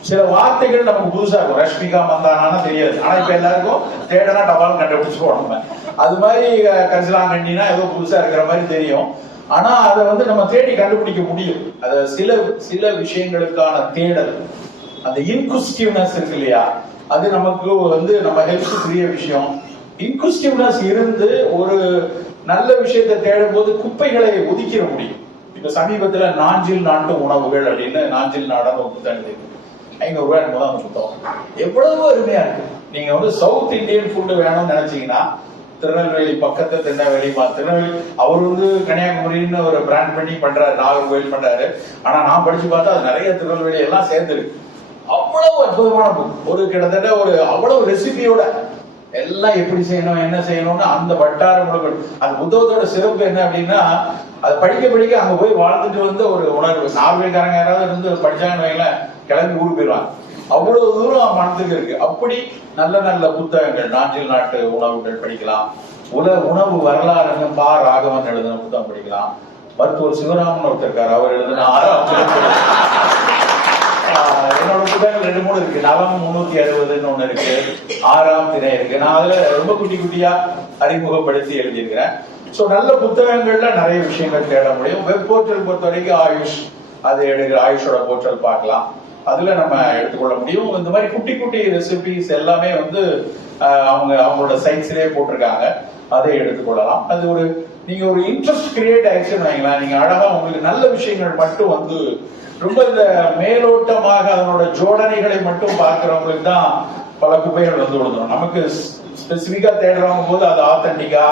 சில வார்த்தைகள் நமக்கு புதுசா இருக்கும். ரஷ்மிகா மந்தானா தெரியாது, ஆனா இப்ப எல்லாருக்கும் தேடனா டபால் கண்டுபிடிச்சு போடணும். அது மாதிரி கரிசலாங்கண்ணினா ஏதோ புதுசா இருக்கிற மாதிரி தெரியும். ஆனா அதை வந்து நம்ம தேடி கண்டுபிடிக்க முடியும். அத சில விஷயங்களுக்கான தேடல், அந்த இன்குஸ்டிவ்னஸ் இருக்கு இல்லையா, அது நமக்கு வந்து நம்ம ஹெல்த்துக்குரிய விஷயம். இன்குஸ்டிவ்னஸ் இருந்து ஒரு நல்ல விஷயத்தை தேடும் போது குப்பைகளை ஒதுக்கிட முடியும். இப்ப சமீபத்துல நாஞ்சில் நாட்டு உணவுகள் அப்படின்னு நாஞ்சில் நாடான ஒரு புத்தகம் இருக்கு. 500 ரூபாய் முதல் அந்த புத்தகம் எவ்வளவு அருமையா இருக்கு. நீங்க வந்து சவுத் இந்தியன் ஃபுட்டு வேணும்னு நினைச்சீங்கன்னா திருநெல்வேலி பக்கத்து திருநெல்வேலி அவர் வந்து கன்னியாகுமரின்னு ஒரு பிராண்ட் பண்ணி பண்றாரு, நாகர்கோவில் பண்றாரு. ஆனா நான் படிச்சு பார்த்தா அது நிறைய திருநெல்வேலி எல்லாம் சேர்ந்துருக்கு. அவ்வளவு அற்புதமான புக். ஒரு கிட்டத்தட்ட ஒரு அவ்வளவு ரெசிபியோட எல்லாம் எப்படி செய்யணும் என்ன செய்யணும்னு அந்த வட்டார முறைகள். அந்த புத்தகத்தோட சிறப்பு என்ன அப்படின்னா, அது படிக்க அங்க போய் வாழ்ந்துட்டு வந்து ஒரு உணர்வு. நார்வேக்காரங்க யாராவது இருந்து படிச்சாங்கன்னு கிளம்பி ஊருக்கு போயிடுவாங்க. அவ்வளவு தூரம் மனத்துக்கு இருக்கு. அப்படி நல்ல நல்ல புத்தகங்கள், நாஞ்சில் நாட்டு உணவுகள் படிக்கலாம். உணவு வரலாறு பா ராகவன் எழுதின புத்தகம் படிக்கலாம். மருத்துவர் சிவராமன் ஒருத்தர் இருக்காரு, அவர் எழுதின என்னோட புத்தகங்கள் 2-3 இருக்கு. நலம் 360 ஒண்ணு இருக்கு, 6ஆம் திணை இருக்கு. நான் அதுல ரொம்ப குட்டியா அறிமுகப்படுத்தி எழுதியிருக்கிறேன். சோ நல்ல புத்தகங்கள்ல நிறைய விஷயங்கள் தேட முடியும். வெப் போர்ட்டல் பொறுத்த வரைக்கும் ஆயுஷ், அது எடுக்கிற ஆயுஷோட போர்ட்டல் பார்க்கலாம். அதுல நம்ம எடுத்துக்கொள்ள முடியும். இந்த மாதிரி குட்டி ரெசிபிஸ் எல்லாமே வந்து அவங்களோட சைட்ஸ்லயே போட்டிருக்காங்க, அதை எடுத்துக்கொள்ளலாம். அது ஒரு நீங்க ஒரு இன்ட்ரெஸ்ட் கிரியேட் ஆயிடுச்சுன்னு வைங்களேன். நீங்க அழகா உங்களுக்கு நல்ல விஷயங்கள் மட்டும் வந்து ரொம்ப இந்த மேலோட்டமாக அதனோட ஜோடனைகளை மட்டும் பார்க்கிறவங்களுக்கு தான் பல குப்பைகள் வந்து விழுந்துடும். நமக்கு ஸ்பெசிபிக்கா தேடுறவங்க போது அது ஆத்தன்டிக்கா,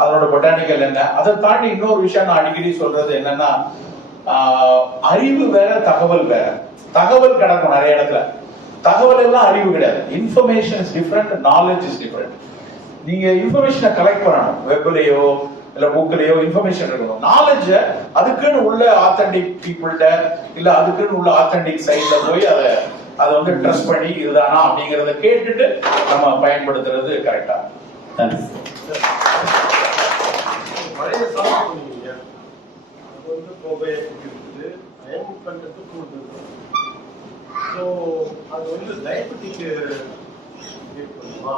அதனோட பொட்டானிக்கல் என்ன. அதை தாண்டி இன்னொரு விஷயம் நான் அடிக்கடி சொல்றது என்னன்னா, அறிவு வேற தகவல் வேற. தகவல் கிடக்கும் நிறைய இடத்துல, தகவல் எல்லாம் அறிவு கிடையாது. Information is different, knowledge is different. நீங்க இன்ஃபர்மேஷனை கலெக்ட் பண்ணணும், வெப்லயோ இல்ல புக்லயோ இன்ஃபர்மேஷன் இருக்கணும். நாலேஜ் அதுக்குன்னு உள்ள ஆத்தன்டிக் பீப்புள்கிட்ட இல்ல அதுக்குன்னு உள்ள ஆத்தன்டிக் சைட்ல போய் அதை வந்து ட்ரஸ்ட் பண்ணி இதுதானா அப்படிங்கறத கேட்டுட்டு நம்ம பயன்படுத்துறது கரெக்டா. நன்றி. பழைய சாப்பிட்டு அது வந்து கோபை இருக்குது, அயன் கண்டது கூடுதல். ஸோ அது வந்து டயபெட்டிக் ஏற்படுமா?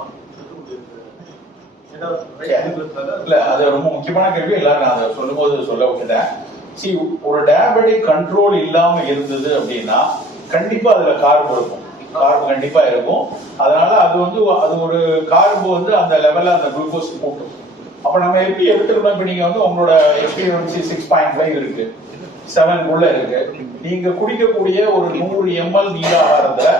இல்ல, அது ரொம்ப முக்கியமான கேள்வி. எல்லாரும் நான் அதை சொல்லும்போது சொல்ல விட்டுட்டேன். ஒரு டயபெட்டிக் கண்ட்ரோல் இல்லாம இருந்தது அப்படின்னா கண்டிப்பா அதுல கார்பு இருக்கும், கார்பு கண்டிப்பா இருக்கும். அதனால அது ஒரு கார்பு வந்து அந்த லெவல்ல அந்த குளுக்கோஸ் போட்டும். அப்ப நம்ம எப்படி எடுத்துக்கணும்? இப்ப நீங்க வந்து உங்களோட HbA1c 6.5 இருக்கு, 7 இருக்கு. நீங்க குடிக்கக்கூடிய ஒரு 100 ml நீராகாரத்துல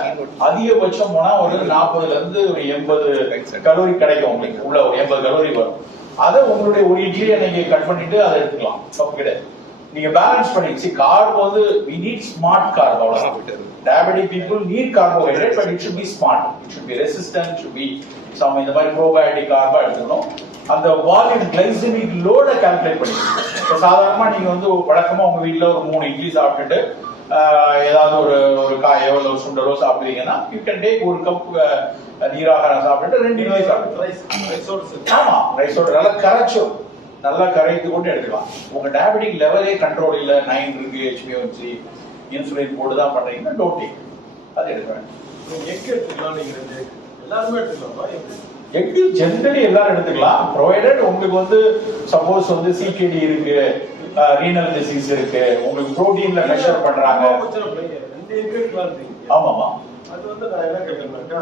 அதிகபட்சம் போனா ஒரு 40 இருந்து ஒரு 80 கலோரி கிடைக்கும். உங்களுக்கு உள்ள ஒரு 80 கலோரி வரும். அதை உங்களுடைய ஒரு இட்லியை நீங்க கட் பண்ணிட்டு அதை எடுத்துக்கலாம், தப்பு கிடையாது. நீங்க பேலன்ஸ் பண்ணிச்சு. கார்பு வந்து we need smart carb. அவ்வளவுதான். Diabetic people need carbohydrate, but it should be smart, it should be resistant, it should be some இந்த மாதிரி probiotic carb எடுத்துக்கணும். அந்த வால்யூம் கிளைசெமிக் லோட கால்குலேட் பண்ணிக்கணும். சாதாரணமா நீங்க வந்து வழக்கமா உங்க வீட்டுல ஒரு 3 இட்லி சாப்பிட்டுட்டு ஏதாவது ஒரு காயோ இல்ல ஒரு சுண்டலோ சாப்பிடுவீங்கன்னா யூ கேன் டேக் ஒரு கப் நீராகாரம் சாப்பிட்டுட்டு 2 இட்லி சாப்பிட்டு, ஆமா ரைஸோட நல்லா கரைத்து கொண்டு எடுத்துக்கலாம். உங்க டயபெட்டிக் லெவலே கண்ட்ரோல் இல்ல, 9 இருக்கு, HbA1c இன்சுலின் போட்டு தான் பண்றீங்கன்னா டோன்ட் டேக், அது எடுக்க வேண்டாம். எக் எடுத்துக்கலாம், நீங்க எல்லாருமே எடுத்துக்கலாமா? எக் ஜெனரலி எல்லாரும் எடுத்துக்கலாம், ப்ரொவைடட் உங்களுக்கு வந்து சப்போஸ் வந்து CKD இருக்கு, ரீனல் டிசீஸ் இருக்கு, உங்களுக்கு புரோட்டீன்ல மெஷர் பண்றாங்க. ஆமாமா, அது வந்து நான் என்ன கேட்டேன்னாக்கா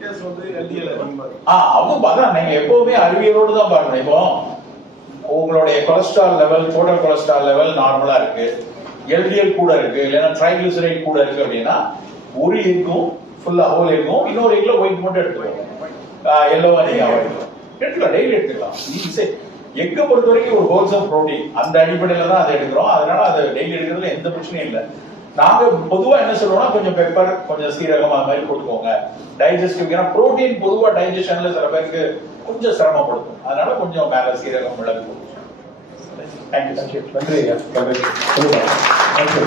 கேஸ் வந்து LDL அதான் நீங்க எப்பவுமே அறிவியலோடு தான் பார்க்கணும். இப்போ உங்களுடைய cholesterol level, total cholesterol level நார்மலா இருக்கு, LDL கூட இருக்கு, இல்லைன்னா ட்ரைகிளிசரைட் கூட இருக்கு அப்படின்னா ஒரு எக்கும் ஃபுல்லா ஹோல் எக்கும், இன்னொரு எக்ல ஒயிட் மட்டும் எடுத்துக்கோங்க. எல்லோவா நீங்க எடுத்துக்கலாம், டெய்லி எடுத்துக்கலாம். எக்கை பொறுத்த வரைக்கும் ஒரு ஹோல்சம் புரோட்டீன், அந்த அடிப்படையில தான் அதை எடுக்கிறோம். அதனால அதை டெய்லி எடுக்கிறதுல எந்த பிரச்சனையும் இல்லை. நாங்க பொதுவா என்ன சொல்றோம்னா கொஞ்சம் பெப்பர், கொஞ்சம் சீரகம் அது மாதிரி போட்டுக்கோங்க டைஜஸ்டிவ். ஏன்னா புரோட்டீன் பொதுவா டைஜஷன்ல சில பேருக்கு கொஞ்சம் சிரமப்படுத்தும், அதனால கொஞ்சம் மேல சீரகம் மிளகு போட்டு. தேங்க்யூ. நன்றி.